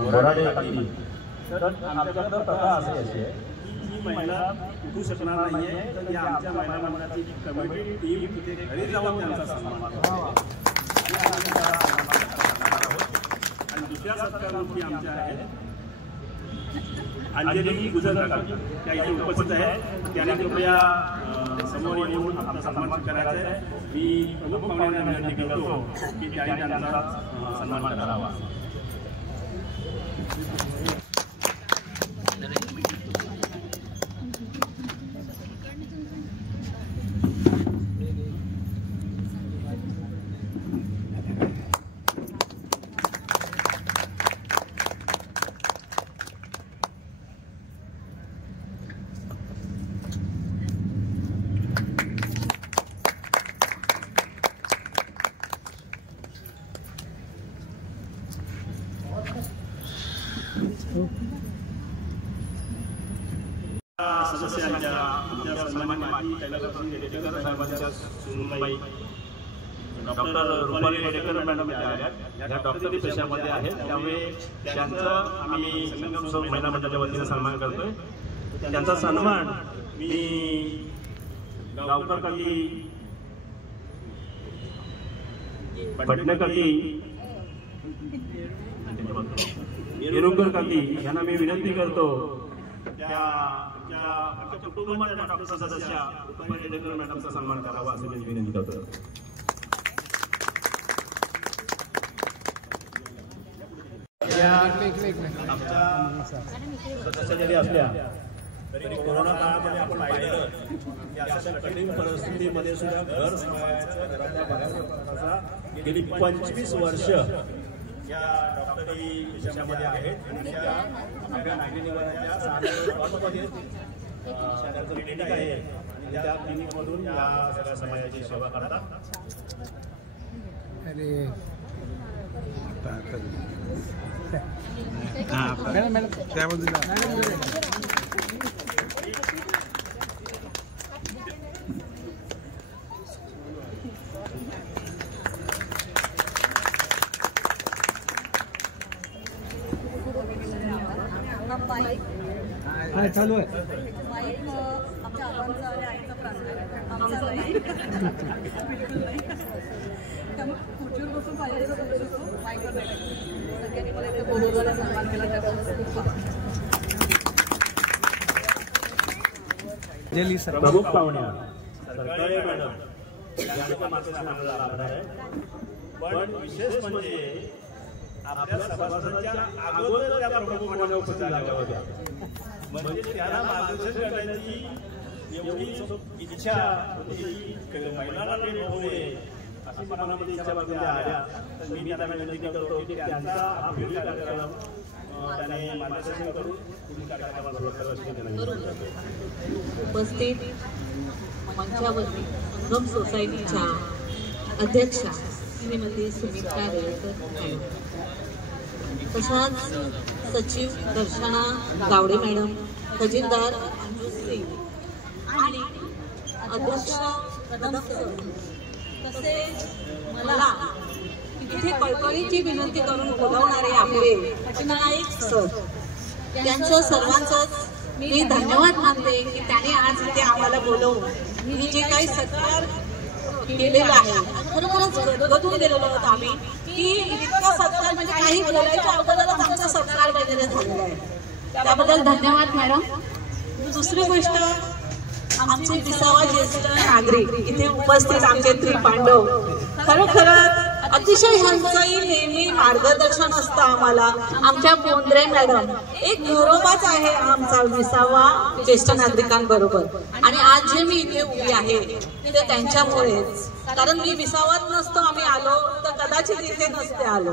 बोराडे काकी, तर आमच्याकडं प्रथा अशी आहे की जी महिला उठू शकणार नाही आहे तर या आमच्या महिला मंडळाची कमिटी टीम तिथे घरी जाऊन त्यांचा सन्मान करते. आणि दुसऱ्या सत्कारांची आमच्या आहेत अंजली गुजर काकी, त्या इथे उपस्थित आहेत. त्याने कृपया समोर येऊन आपला सन्मान करायचा आहे. मी प्रमुख पाहुण्यांना विनंती करतो की त्यांनी त्यांचा सन्मान करावा. सदस्यांच्या आमच्या सन्माननीय माजी कैलासवासी साहेबांच्या सुनबाई डॉक्टर रुपाली रेडेकर मॅडम या आहेत, या डॉक्टरी पेशामध्ये आहेत, त्यामुळे त्यांचा आम्ही संगम सौर महिला मंडळाच्या वतीने सन्मान करतोय. त्यांचा सन्मान मी गावकर काकी पटणेकाकी येरुंकर काकी यांना मी विनंती करतो त्या आमच्या कुटुंबाच्या डॉक्टर सदस्या रुपाली रेडेकर मॅडमचा सन्मान करावा असे मी विनंती करतो. आमच्या सदस्य जरी असल्या तरी कोरोना काळामध्ये आपण पाहिलं की अशा कठीण परिस्थितीमध्ये सुद्धा घर सांभाळायचं, घरातल्या भागाचा गेली 25 वर्ष या डॉक्टरी पेशामध्ये आहेत आणि त्या आपल्या नागरिकांच्या सामान्य क्लिनिक आहे आणि त्या क्लिनिकमधून या सगळ्या समाजाची सेवा करतात. त्या बाजूला काय चालू आहे? आमच्या आबांचा आणि आईचा प्राण आमचा नाही त्यामुळे खुर्चीवर बसून पाहिजे मायकर सगळ्यांनी मला इथे बोलवला, सन्मान केला, त्याबद्दल खूप प्रमुख पाहुण्या सरकारी मॅडम यांचा माझा चांगला आभार आहे. पण विशेष म्हणजे आपल्या सभासदांच्या अगोदर त्या प्रमुख पाहुण्या उपस्थित झाल्या होत्या, म्हणजे त्यांना मार्गदर्शन करण्याची एवढी इच्छा होती की महिलांना प्रेम होऊ नये अशी मनामध्ये इच्छा बाजूला आल्या. तर मी त्यांना विनंती करतो की त्यांचा हा व्हिडिओ कार्यक्रम त्याने मार्गदर्शन करून पुढील कार्यक्रमाला उपस्थित मंचावरती संगम सोसायटीच्या अध्यक्षा श्रीमती सुमित्रा रेडेकर मॅडम, तशाच सचिव दर्शना गावडे मॅडम, खजिनदार अंजुश्री आणि अध्यक्ष कदम सर, तसेच मला इथे कळकळीची विनंती करून बोलावणारे आपले पटनायक सर, त्यांचं सर्वांचंच मी धन्यवाद मानते की त्याने आज इथे आम्हाला बोलवून मी जे काही सत्कार केलेला आहे, खरोखरच गदगदून गेलेलो होतो आम्ही की इतका सत्कार म्हणजे काही बोलायच्या अगोदरच आमचा सत्कार वगैरे झालेला आहे. त्याबद्दल धन्यवाद मॅडम. दुसरी गोष्ट, आमचे विसावा ज्येष्ठ नागरिक इथे उपस्थित आमचे त्रिपांडव, खरोखरच अतिशय ह्यांचंही नेहमी मार्गदर्शन असतं आम्हाला. आमच्या बोंद्रे मॅडम एक घरोबाच आहे आमचा विसावा ज्येष्ठ नागरिकांबरोबर, आणि आज जे मी इथे उभी आहे ते त्यांच्यामुळेच, कारण मी विसावात नसतो आम्ही आलो तर कदाचित इथे नसते आलो.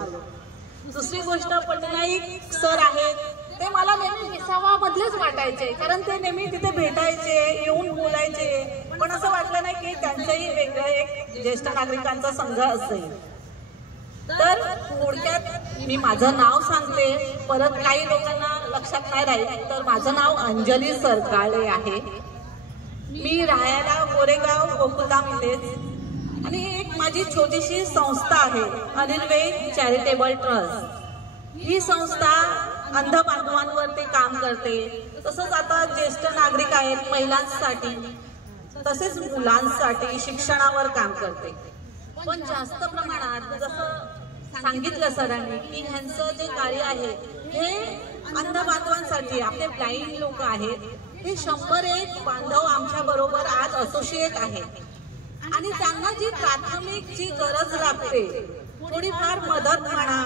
दुसरी गोष्ट, पटनाईक सर आहेत ते मला नेहमी विसावामधलेच वाटायचे, कारण ते नेहमी तिथे भेटायचे, येऊन बोलायचे, पण असं वाटलं नाही की त्यांचंही वेगळं एक ज्येष्ठ नागरिकांचा संघ असेल. तर थोडक्यात मी माझं नाव सांगते, परत काही लोकांना लक्षात नाही राहील, तर माझं नाव अंजली सरकाळे आहे. मी राहायला गोरेगाव गोकुलधाम इथेच, आणि एक माझी छोटीशी संस्था आहे अनिर्वेद चॅरिटेबल ट्रस्ट. ही संस्था अंध बांधवांवरती काम करते. तसंच आता ज्येष्ठ नागरिक आहेत महिलांसाठी, तसेच मुलांसाठी शिक्षणावर काम करते. पण जास्त प्रमाणात जसं सांगितलं सरांनी की ह्यांचं जे कार्य आहे हे अंध बांधवांसाठी, आपले ब्लाइंड लोक आहेत, हे 101 बांधव आमच्या बरोबर आज असोसिएट आहेत, आणि त्यांना जी प्राथमिक जी गरज लागते, थोडीफार मदत म्हणा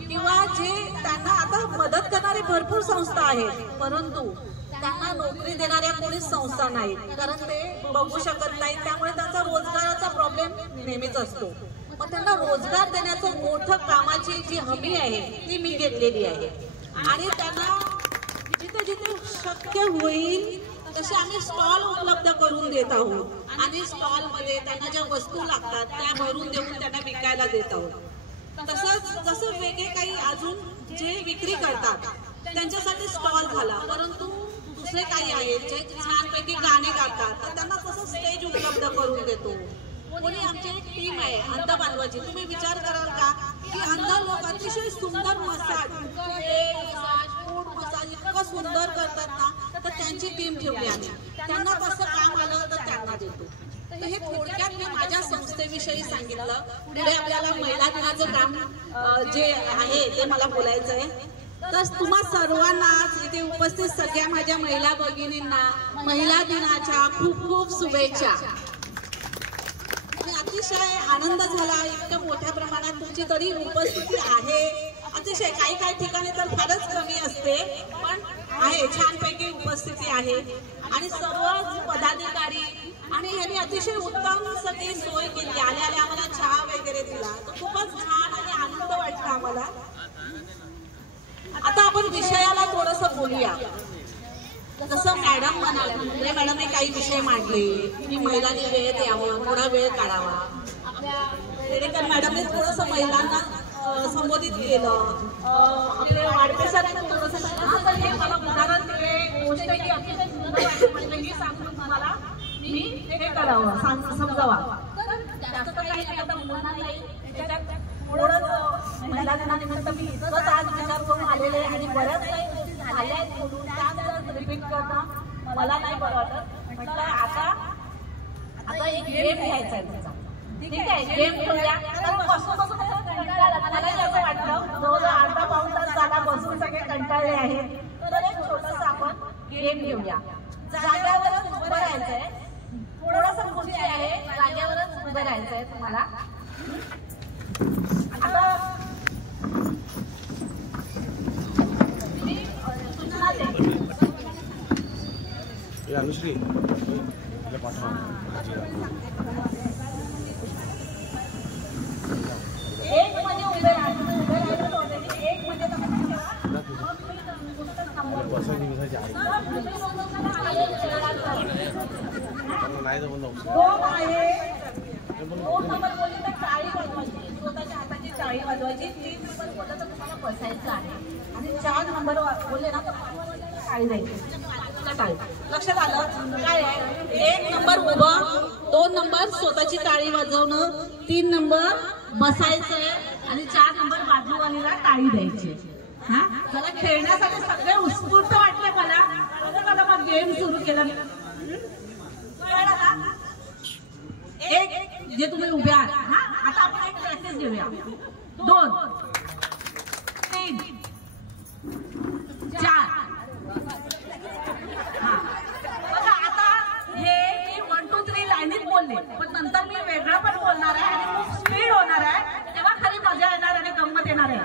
किंवा जे त्यांना आता मदत करणारी भरपूर संस्था आहेत, परंतु त्यांना नोकरी देणाऱ्या कोणीच संस्था नाहीत, कारण ते बघू शकत नाहीत. त्यामुळे त्यांचा रोजगाराचा प्रॉब्लेम नेहमीच असतो. मग त्यांना रोजगार देण्याचं मोठं कामाची जी हमी आहे ती मी घेतलेली आहे, आणि त्यांना जिथे जिथे शक्य होईल तसे आम्ही स्टॉल उपलब्ध करून देत आहोत, आणि स्टॉलमध्ये त्यांना ज्या वस्तू लागतात त्या भरून देऊन त्यांना विकायला देत आहोत. तसंच जसं वेगळे काही अजून जे विक्री करतात त्यांच्यासाठी स्टॉल झाला, परंतु दुसरे काही आहेत जे छानपैकी गाणे गातात तर त्यांना तसं स्टेज उपलब्ध करून देतो. कोणी आमची एक टीम आहे अंध बांधवाची. तुम्ही विचार कराल का की अंध लोक अतिशय सुंदर मसाज, फूड मसाज इतकं सुंदर करतात ना, तर त्यांची टीम ठेवली आम्ही. त्यांना तसं काम आलं तर त्यांना देतो. तर हे थोडक्यात मी माझ्या संस्थेविषयी सांगितलं. पुढे आपल्याला महिला दिनाचं काम जे आहे ते मला बोलायचं आहे. तर तुम्हा सर्वांनाच इथे उपस्थित सगळ्या माझ्या महिला भगिनींना महिला दिनाच्या खूप खूप शुभेच्छा. अतिशय आनंद झाला. इतक्या मोठ्या प्रमाणात तुमची तरी उपस्थिती आहे. अतिशय काही काही ठिकाणी तर फारच कमी असते, पण आहे छानपैकी उपस्थिती आहे. आणि सर्व पदाधिकारी आणि यांनी अतिशय उत्तम सगळी सोय केली. आल्या आल्या आम्हाला चहा वगैरे दिला, तर खूपच छान आणि आनंद वाटला आम्हाला. आता आपण विषयाला थोडंसं बोलूया. जसं मॅडम म्हणाले, मॅडमने काही विषय मांडले की महिलांनी वेळेत यावं, थोडा वेळ काढावा. आपल्या मॅडमने थोडंसं महिलांना संबोधित केलं. आपले वाढपेसाठी थोडंसं हे मला उदाहरण दिले गोष्ट की अतिशय सुंदर वाटलं की सांगून तुम्हाला मी हे करावं समजावा. जास्त काही आता बोलणार नाही. त्याच्यात थोडंच महिला दिनानिमित्त मी इतकंच आज विचार करून आलेले आहे आणि बऱ्याच काही गोष्टी झाल्या आहेत बोलून त्याच रिपीट करणं मला नाही बरं वाटत. म्हटलं आता एक गेम घ्यायचा आहे तुमचा. ठीक आहे, गेम खेळूया. बसून मला असं वाटलं जवळ अर्धा पाऊण तास झाला बसून सगळे कंटाळले आहेत. तर एक छोटंसं आपण गेम घेऊया. जाग्यावरच उभं राहायचंय. थोडंसं खुर्ची आहे, जाग्यावरच उभं राहायचंय तुम्हाला. आता सूचना दे. अनुश्री एक मध्ये उभे राहायचं ऑलरेडी. एक मध्ये दोन नंबर बोलली तर टाळी वाजवायची, स्वतःच्या हाताची टाळी वाजवायची. 3 नंबर बोललं तर तुम्हाला बसायचं आहे आणि 4 नंबर बोलले ना तर टाळी द्यायची. लक्षात आलं काय आहे? 1 नंबर उभं, 2 नंबर स्वतःची टाळी वाजवणं, 3 नंबर बसायचंय आणि 4 नंबर बाजूवालीला टाळी द्यायची. हा, मला खेळण्यासाठी सगळे उत्स्फूर्त वाटले मला. मग गेम सुरू केला. एक जे तुम्ही उभे आहात. हा, आता आपण एक प्रॅक्टिस घेऊया. 2 3 4. हा, बघा आता हे मी 1 2 3 लाईनीत बोलले, पण नंतर मी वेगळं पण बोलणार आहे आणि खूप स्पीड होणार आहे. तेव्हा खरी मजा येणार आणि गंमत येणार आहे.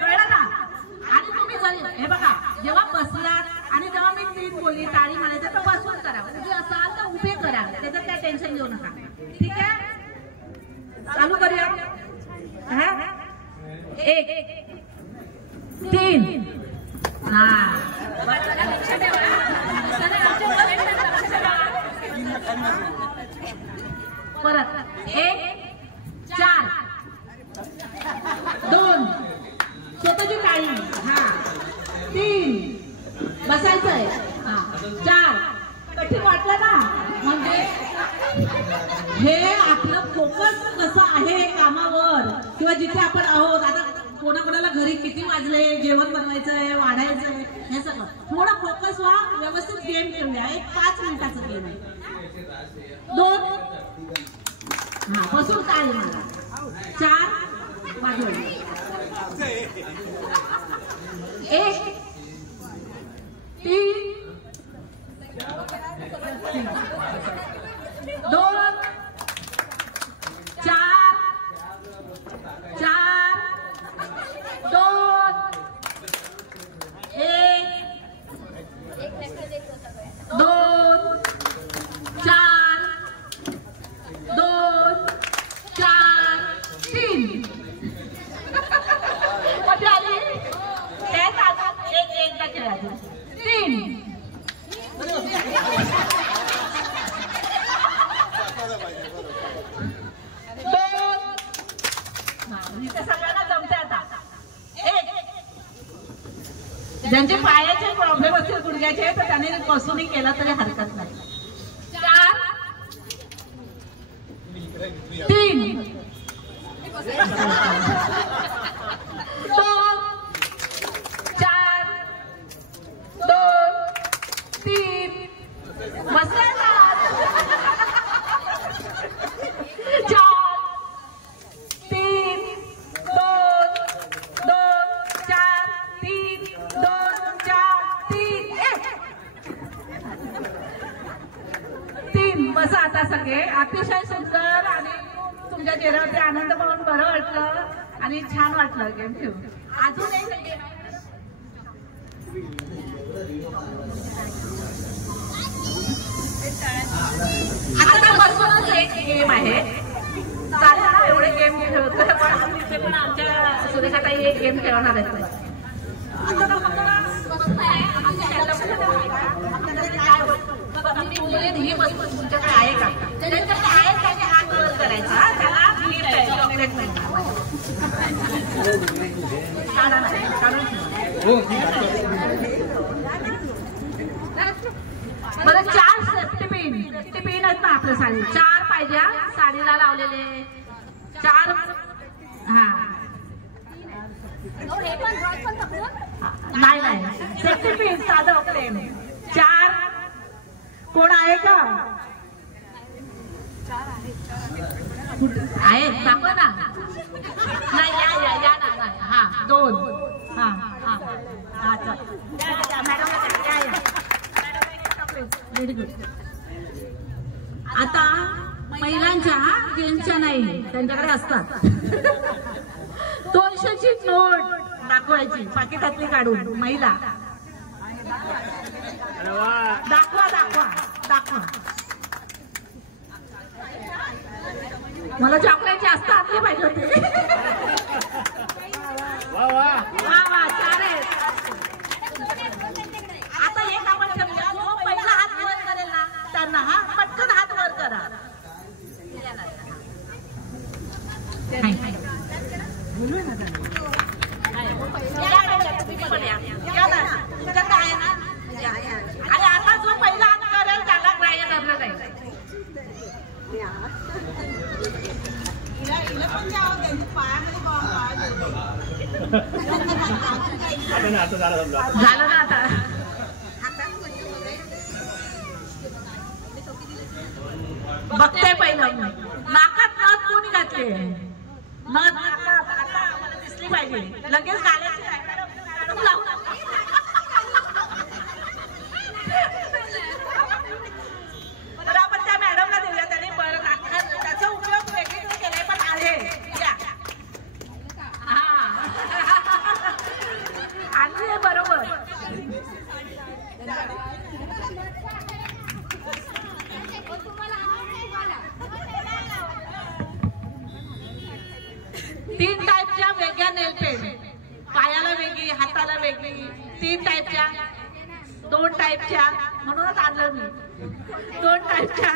कळलं ना? आणि तुम्ही हे बघा, जेव्हा बसलात आणि जेव्हा मी 3 बोलली टाळी मारायचं तर बसून करा. तुम्ही असाल तर उभे करा, त्याचं काय टेन्शन घेऊ नका. ठीक आहे, चालू करूया. 1 3. हा, परत 1 4 2 स्वतःची टाळी. हा, 3 बसायचंय. हा, 4 कठीण वाटलं ना? म्हणजे हे आपलं फोकस कसं आहे कामावर किंवा जिथे आपण आहोत. आता कोणाकोणाला घरी किती वाजले, जेवण बनवायचंय, वाढायचंय, हे सगळं थोडा फोकस व्हा. व्यवस्थित गेम खेळूया. एक 5 मिनिटाचा गेम आहे. 2 हा, बसून टाळी मारा. 4 वाजवली. 1 3 2 4 4 2 1 2 4 2 4 3. मजा आली? एकदा खेळायचं. 3 ज्यांचे पायाचे प्रॉब्लेम असतील गुडघ्याचे तर त्याने बसूनही केला तरी हरकत नाही. 4 3 2 4 2 3 बसायला 4 3 2 2 4 3 2 4 3 3 बसा आता सगळे. अतिशय सुंदर आणि तुमच्या चेहऱ्यावरती आनंद पाहून बरं वाटलं आणि छान वाटलं गेम खेळून. अजूनही आता बसूनच एक गेम आहे. चालेल ना, एवढे गेम खेळतोय पण तिथे पण आमच्या सुरेखाताई एक गेम खेळणार आहेत. तुमच्याकडे आहे का? ज्यांच्याकडे आहे त्याने हात वर करायचा, त्याला गिफ्ट आहे, चॉकलेट मिळणार. बरं 4 सेफ्टी पिन आहेत ना आपल्या साडी. 4 पाहिजे साडीला लावलेले 4. हा नाही सेफ्टी पिन साधं प्लेन 4 कोण आहे का? आहे दाखवा ना. नाही या ना. हा 2. हा व्हेरी गुड. आता महिलांच्या गेमच्या नाही, त्यांच्याकडे असतात 200ची नोट दाखवायची पाकिटातली काढून. महिला दाखवा. मला चॉकलेट जास्त आणले पाहिजे होते. वा 4 आहेत. आता एक आपण ठेवूया, जो पहिला हात वर करेल ना त्यांना हा पटकन हात वर करा. आणि आता जो पहिला हात करेल त्याला ग्राह्य धरलं जाईल. झालं ना आता. बघते पहिलं नाकात नथ कोणी घातली. नथ नाकात आता मला दिसली पाहिजे. लगेच घालायची तर आपण त्या मॅडमला देऊया. त्याने बरं नाकात त्याचा उपयोग वेगळीकडे केलाय पण आहे. आणली बरोबर. तीन टाईपच्या वेगळ्या नेल पेंट, पायाला वेगळी, हाताला वेगळी. 3 टाईपच्या, 2 टाईपच्या, म्हणूनच आणलं मी. 2 टाईपच्या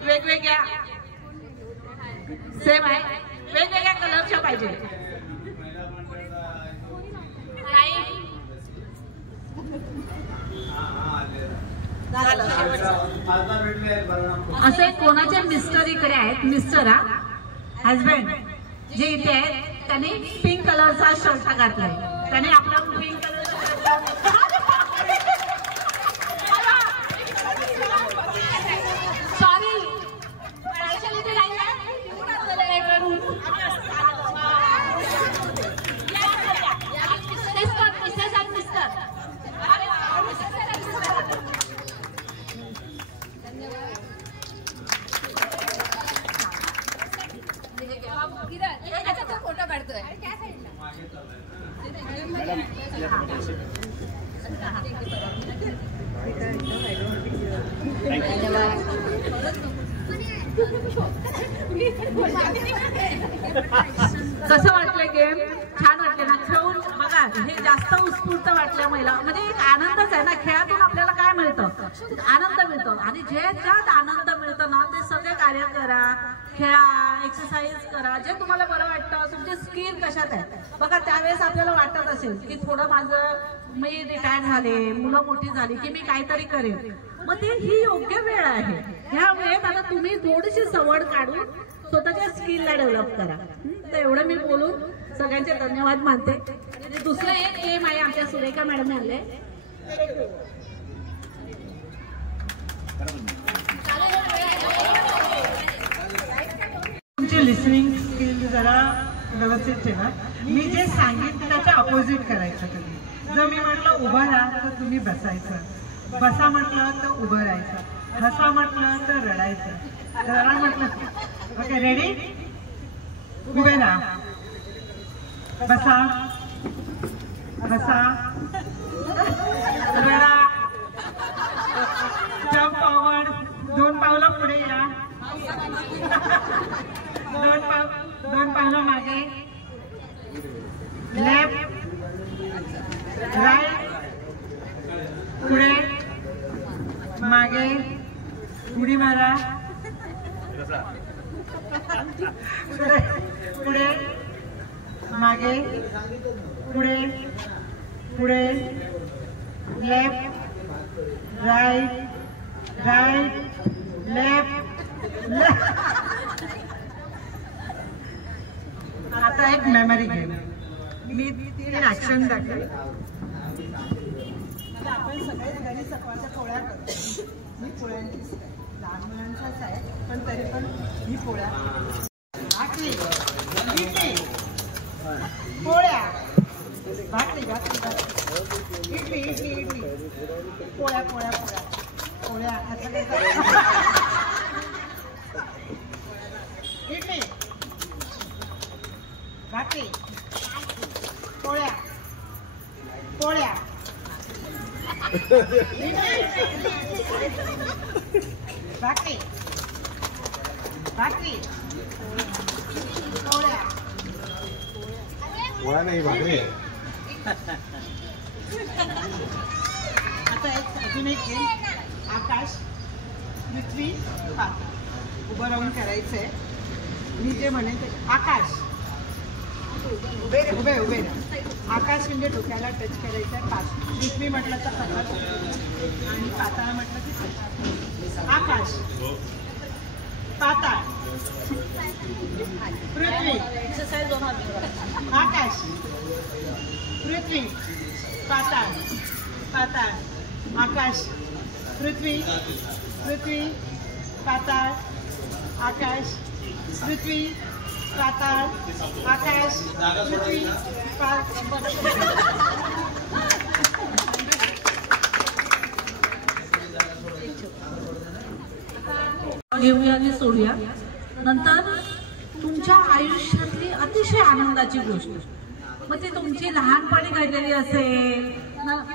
वेगवेगळ्या सेम आहे, वेगवेगळ्या कलरच्या पाहिजे. असे कोणाचे मिस्टर इकडे आहेत. मिस्टर हजबंड जे इथे आहेत त्यांनी पिंक कलरचा शर्ट घातलाय. त्याने आपला पिंक कलरचा सॉरी फोटो काढतोय. कसं वाटलं गेम? छान वाटलं. वाटले ना खेळून बघा, हे जास्त उत्स्फूर्त वाटल्या महिला, म्हणजे एक आनंदच आहे ना. खेळातून आपल्याला काय मिळतं? आनंद मिळतो. आणि ज्याच्यात आनंद मिळतो ना ते सगळे कार्य करा, खेळा, एक्सरसाइज करा, जे तुम्हाला बरं वाटतं. तुमचे स्किल कशात आहे बघा. त्यावेळेस आपल्याला वाटत असेल की थोडं मी रिटायर झाले, मुलं मोठी झाली की मी काहीतरी करेन, मग ती ही योग्य वेळ आहे. ह्या वेळेत आता तुम्ही थोडीशी सवड काढून स्वतःच्या स्किलला डेव्हलप करा. तर एवढं मी बोलून सगळ्यांचे धन्यवाद मानते. दुसरं एक गेम आहे, आमच्या सुरेखा मॅडम आले. तुमचे लिसनिंग स्किल जरा व्यवस्थित ठेवा. मी जे सांगितलं त्याच्या अपोजिट करायचं. तुम्ही जर मी म्हटलं उभं राहा तर तुम्ही बसायचं, बसा म्हटलं तर उभं राहायचं, हसा म्हटलं तर रडायचं, रडा म्हटलं. Okay, ready? उभे राहा, बसा, हसा, रडा, जम्प फॉरवर्ड, 2 पावलं पुढे या, 2 पावलं मागे, लेफ्ट, राईट, पुढे, मागे, उडी मारा, पुढे, मागे, पुढे, पुढे, left, right, right, left, left. आता एक मेमरी गेम. मी 3 ऍक्शन दाखवेल. आपण सगळेच घरी सकाळच्या पोळ्या करतो. मी पोळ्यांचीच लहान मुलांचाच आहे, पण तरी पण ही पोळ्या, भाकरी, इडली, पोळ्या, भाकरी, भाकरी, भाकरी, इडली, इडली, इडली, पोळ्या, पोळ्या, पोळ्या, पोळ्या, इडली, भाकरी, पोळ्या, पोळ्या, भाकरी, भाकरी, पोळ्या, पोळ्या नाही भाकरी. आता अजून एक गेम. आकाश, पृथ्वी, पाताळ. उभं राहून करायचंय. मी जे म्हणेन ते आकाश, उभे उभे उभे. आकाश म्हणजे डोक्याला टच करायचं आहे. पृथ्वी म्हटलं तर पताळ, आणि पाताळ म्हटलं की पताळ. आकाश, पाताळ, पृथ्वी, आकाश, पृथ्वी, पाताळ, पाताळ, आकाश, पृथ्वी, पृथ्वी, पाताळ, आकाश, पृथ्वी, पाताळ, आकाश, पृथ्वी, घेऊया आणि सोडूया. नंतर तुमच्या आयुष्यातली अतिशय आनंदाची गोष्ट, मग ती तुमची लहानपणी घडलेली असेल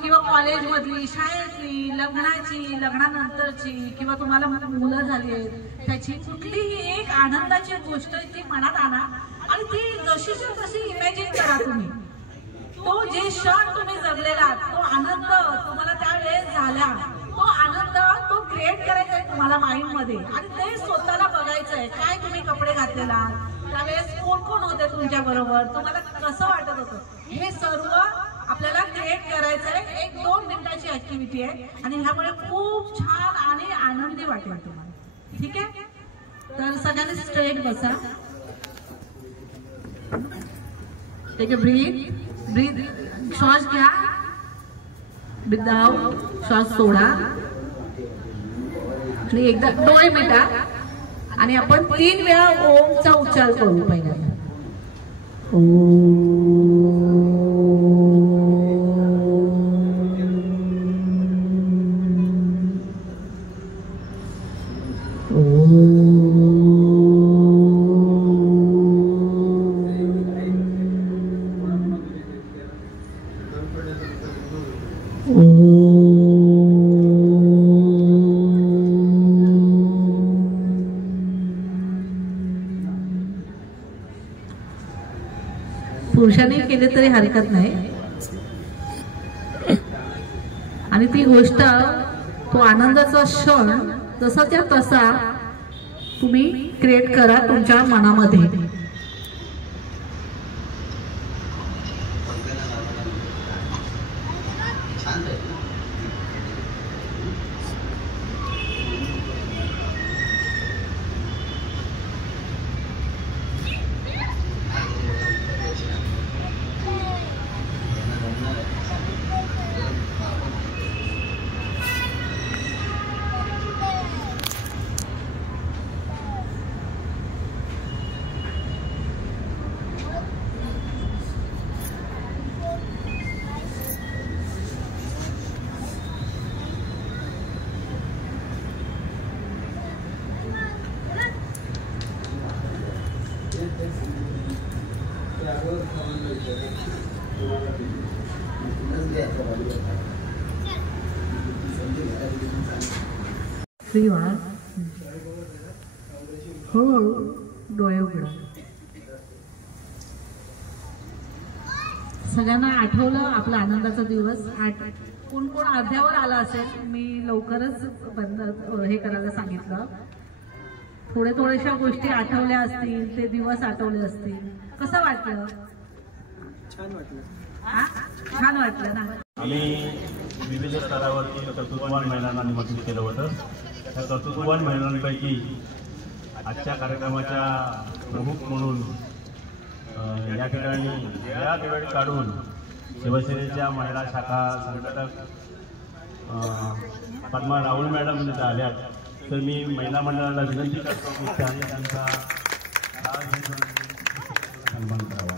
किंवा कॉलेजमधली, शाळेतली, लग्नाची, लग्नानंतरची, किंवा तुम्हाला मुलं झाली आहेत त्याची कुठलीही एक आनंदाची गोष्ट ती मनात आणा आणि ती जशीच्या तशी इमॅजिन करा. तुम्ही तो जे क्षण तुम्ही जगलेला तो आनंद तुम्हाला त्यावेळेस झाला, तो आनंद तो क्रिएट करायचा आहे तुम्हाला माइंड मध्ये, आणि ते स्वतःला बघायचं आहे. काय तुम्ही कपडे घातलेला त्यावेळेस, कोण कोण होते तुमच्या बरोबर, तुम्हाला कसं वाटत होतं, हे सर्व आपल्याला क्रिएट करायचं आहे. 1-2 मिनिटाची ऍक्टिव्हिटी आहे आणि ह्यामुळे खूप छान आणि आनंदी वाटेल तुम्हाला. ठीक आहे, तर सगळ्यांनी स्ट्रेट बसा. टेक अ ब्रीथ, ब्रीथ, श्वास घ्या, ब्रीथ आउट, श्वास सोडा आणि एकदा डोळे मिटा आणि आपण 3 वेळा ओमचा उच्चार करू. पहिल्यांदा पुरुषांनी केले तरी हरकत नाही. आणि ती गोष्ट, तो आनंदाचा क्षण जसाच्या तसा तुम्ही क्रिएट करा तुमच्या मनामध्ये. फ्री होणार. हळूहळू डोळे उघडा. सगळ्यांना आठवलं आपला आनंदाचा दिवस. कोण कोण अर्ध्यावर आला असेल, मी लवकरच बंद हे करायला सांगितलं. थोड्याशा गोष्टी आठवल्या असतील, ते दिवस आठवले असतील. कसं वाटलं? छान वाटलं. छान वाटलं ना. आम्ही विविध स्तरावरती कर्तृत्ववान महिलांना निमंत्रित केलं होतं. त्या कर्तृत्ववान महिलांपैकी आजच्या कार्यक्रमाच्या प्रमुख म्हणून या ठिकाणी वेळ काढून शिवसेनेच्या महिला शाखा संघटक पद्मा राहुल मॅडम तिथे आल्या. तर मी महिला मंडळाला विनंती करतो की त्यांनी त्यांचा सन्मान करावा.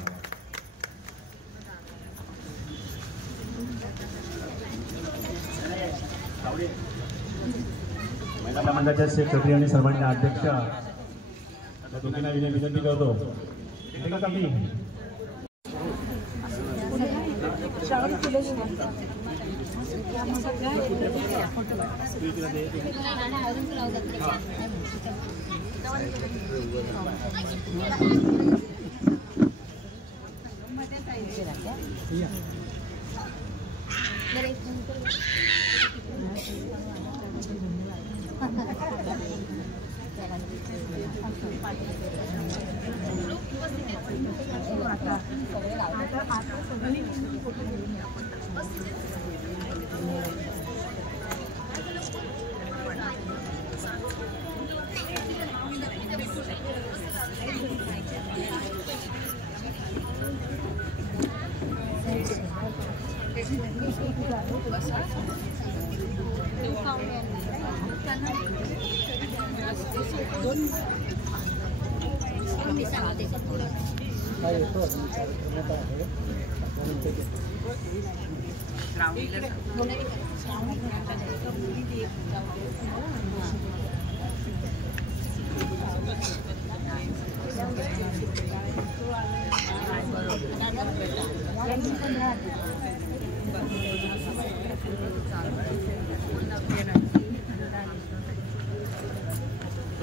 महिला मंडळाच्या सेक्रेटरी आणि सर्वांच्या अध्यक्ष दोघींना विनंती करतो.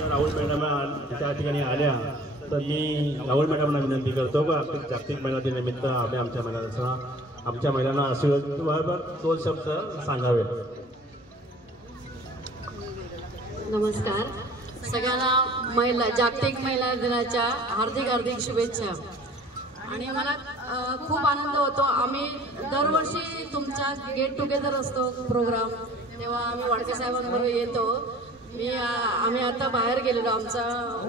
राहुल मॅडम त्या ठिकाणी आल्या तर मी राहुल मॅडमना विनंती करतो की जागतिक महिला दिनानिमित्त आम्ही आमच्या महिलांना आशीर्वाद 2 शब्द सांगावे. नमस्कार सगळ्यांना जागतिक महिला दिनाच्या हार्दिक शुभेच्छा. आणि मला खूप आनंद होतो. आम्ही दरवर्षी तुमच्या गेट टुगेदर असतो प्रोग्राम, तेव्हा आम्ही वाडके साहेबांबरोबर येतो. आम्ही आता बाहेर गेलेलो, आमचा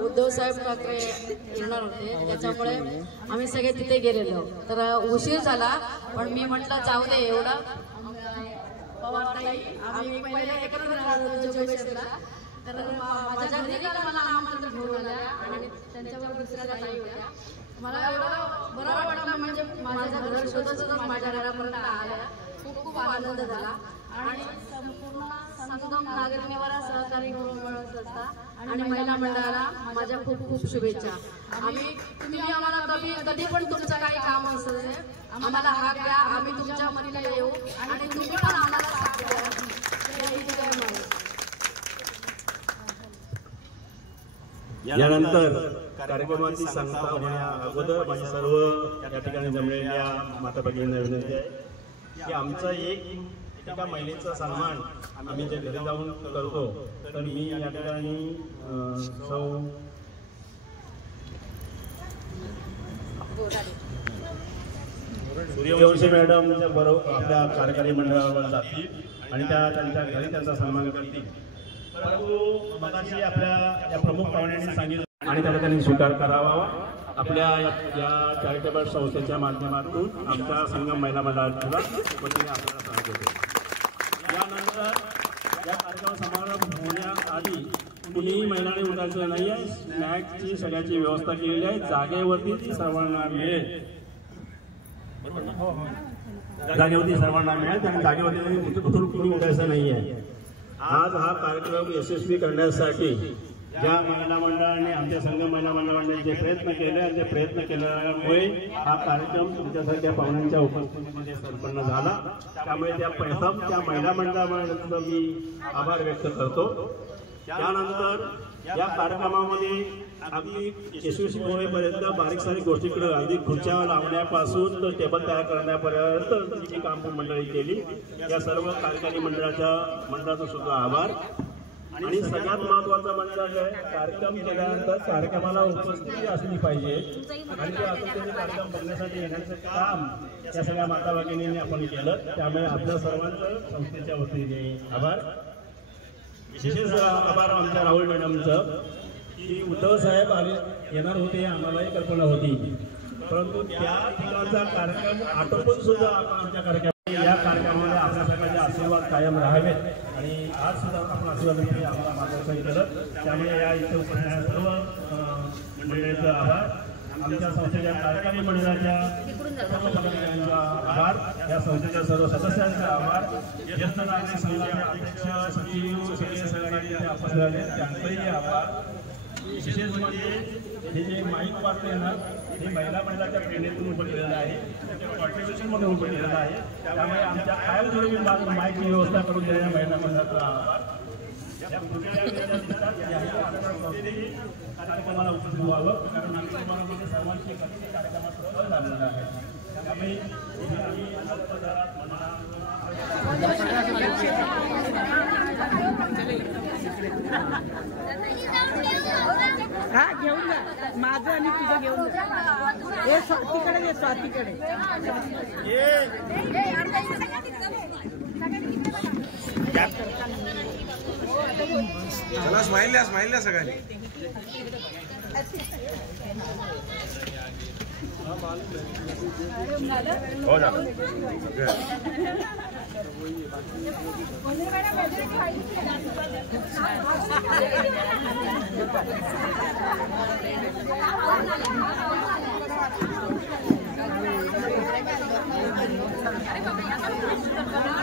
उद्धव साहेब ठाकरे येणार होते त्याच्यामुळे आम्ही सगळे तिथे गेलेलो. तर उशीर झाला, पण मी म्हटलं जाऊ दे एवढं. पवारताई आम्ही पहिले एकत्र जोगेश्वरला, तर माझ्या घरी मला आमंत्रण घेऊन आल्या आणि त्यांच्यावर दुसऱ्या ताई होत्या. मला एवढं बरं वाटलं, म्हणजे माझ्या घर शोधत माझ्या घरापर्यंत आल्या. खूप आनंद झाला. आणि संपूर्ण संगम नागरी निवारा सहकारी गृह संस्था आणि महिला मंडळाला माझ्या खूप शुभेच्छा. तुम्ही आम्हाला कधी पण तुमचं काही काम असेल आम्हाला हाक द्या, आम्ही तुमच्या मदतीला येऊ आणि तुम्ही पण आम्हाला साथ द्या. यानंतर कार्यक्रमाची सांगता होण्या अगोदर माझी सर्व या ठिकाणी जमलेल्या माता भगिनींना विनंती आहे की आमचा एका महिलेचा सन्मान आम्ही जे घरी जाऊन करतो, तर मी या ठिकाणी सूर्यवंशी मॅडम बरोबर आपल्या कार्यकारी मंडळावर जातील आणि त्यांच्या घरी त्यांचा सन्मान करतील. परंतु मगाशी आपल्या या प्रमुख पाहुण्यांनी सांगितलं आणि त्याला त्यांनी स्वीकार करावा. आपल्या या चॅरिटेबल संस्थेच्या माध्यमातून आमच्या संगम महिला मंडळाला वतीने आपल्याला सांगितले. यानंतर या कार्यक्रम समारंभ होण्याआधी कुणीही महिलांनी उठायचं नाही आहे. स्नॅक्सची सगळ्याची व्यवस्था केलेली आहे. जागेवरती ती सर्वांना मिळेल. जागेवरती सर्वांना मिळेल. त्या जागेवरती कुठून कुणी उठायचं नाही आहे. आज हा कार्यक्रम यशस्वी करण्यासाठी ज्या महिला मंडळाने आमच्या संगम महिला मंडळाने जे प्रयत्न केले आणि ते प्रयत्न केल्यामुळे हा कार्यक्रम तुमच्यासारख्या पाहुण्यांच्या उपस्थितीमध्ये संपन्न झाला. त्यामुळे त्या महिला मंडळाचा मी आभार व्यक्त करतो. त्यानंतर या कार्यक्रमामध्ये अगदी यशस्वी होण्यापर्यंत बारीक सारीक गोष्टीकडे अगदी खुर्च्या लावण्यापासून तर टेबल तयार करण्यापर्यंत जी काम मंडळी केली, या सर्व कार्यकारी मंडळाचा सुद्धा आभार. आणि सगळ्यात महत्वाचं म्हणजे कार्यक्रम केल्यानंतर कार्यक्रमाला उपस्थिती असली पाहिजे आणि ते असं कार्यक्रम बघण्यासाठी येण्याचं काम या सगळ्या माता भगिनींनी आपण केलं. त्यामुळे आपल्या सर्वांचं संस्थेच्या वतीने आभार. विशेष आभार आमच्या राहुल मॅडमचं की उद्धव साहेब येणार होते आम्हालाही कल्पना होती, परंतु त्या ठिकाणचा कार्यक्रम आटोपून सुद्धा आपण आमच्या या कार्यक्रमामध्ये आपल्या सगळ्यांचे आशीर्वाद कायम राहावेत आणि आज सुद्धा आपण आशीर्वादाने आम्हाला मार्गदर्शन केलं. त्यामुळे या इथे उपस्थित सर्व मंडळींचा आभार. आमच्या संस्थेच्या कार्यकारी मंडळाच्या सर्व पदाधिकाऱ्यांचा आभार. या संस्थेच्या सर्व सदस्यांचा आभार. ज्येष्ठ नागरिक संघाचे अध्यक्ष सचिव सगळे सहकारी उपस्थित झाले त्यांचाही आभार. विशेष म्हणजे हे जे माईक वाटते ना, हे महिला मंडळाच्या प्रेरणेतून उभं केलेलं आहे, कॉन्ट्रिब्युशनमधून उभं केलेलं आहे. त्यामुळे आमच्या कायम जोडी माईकची व्यवस्था करून देणाऱ्या महिला मंडळाचा आभार. कार्यक्रमाला उपस्थित व्हावं, कारण आम्ही तुम्हाला सर्वांची कार्यक्रमात सहभाग झालेला आहे. त्यामुळे आम्ही हा घेऊन जा माझं आणि तुझं घेऊन जा. हे स्वातीकडे ये, स्वातीकडे चला स्माइल द्या सगळ्यांनी. हो ना अरे बाबा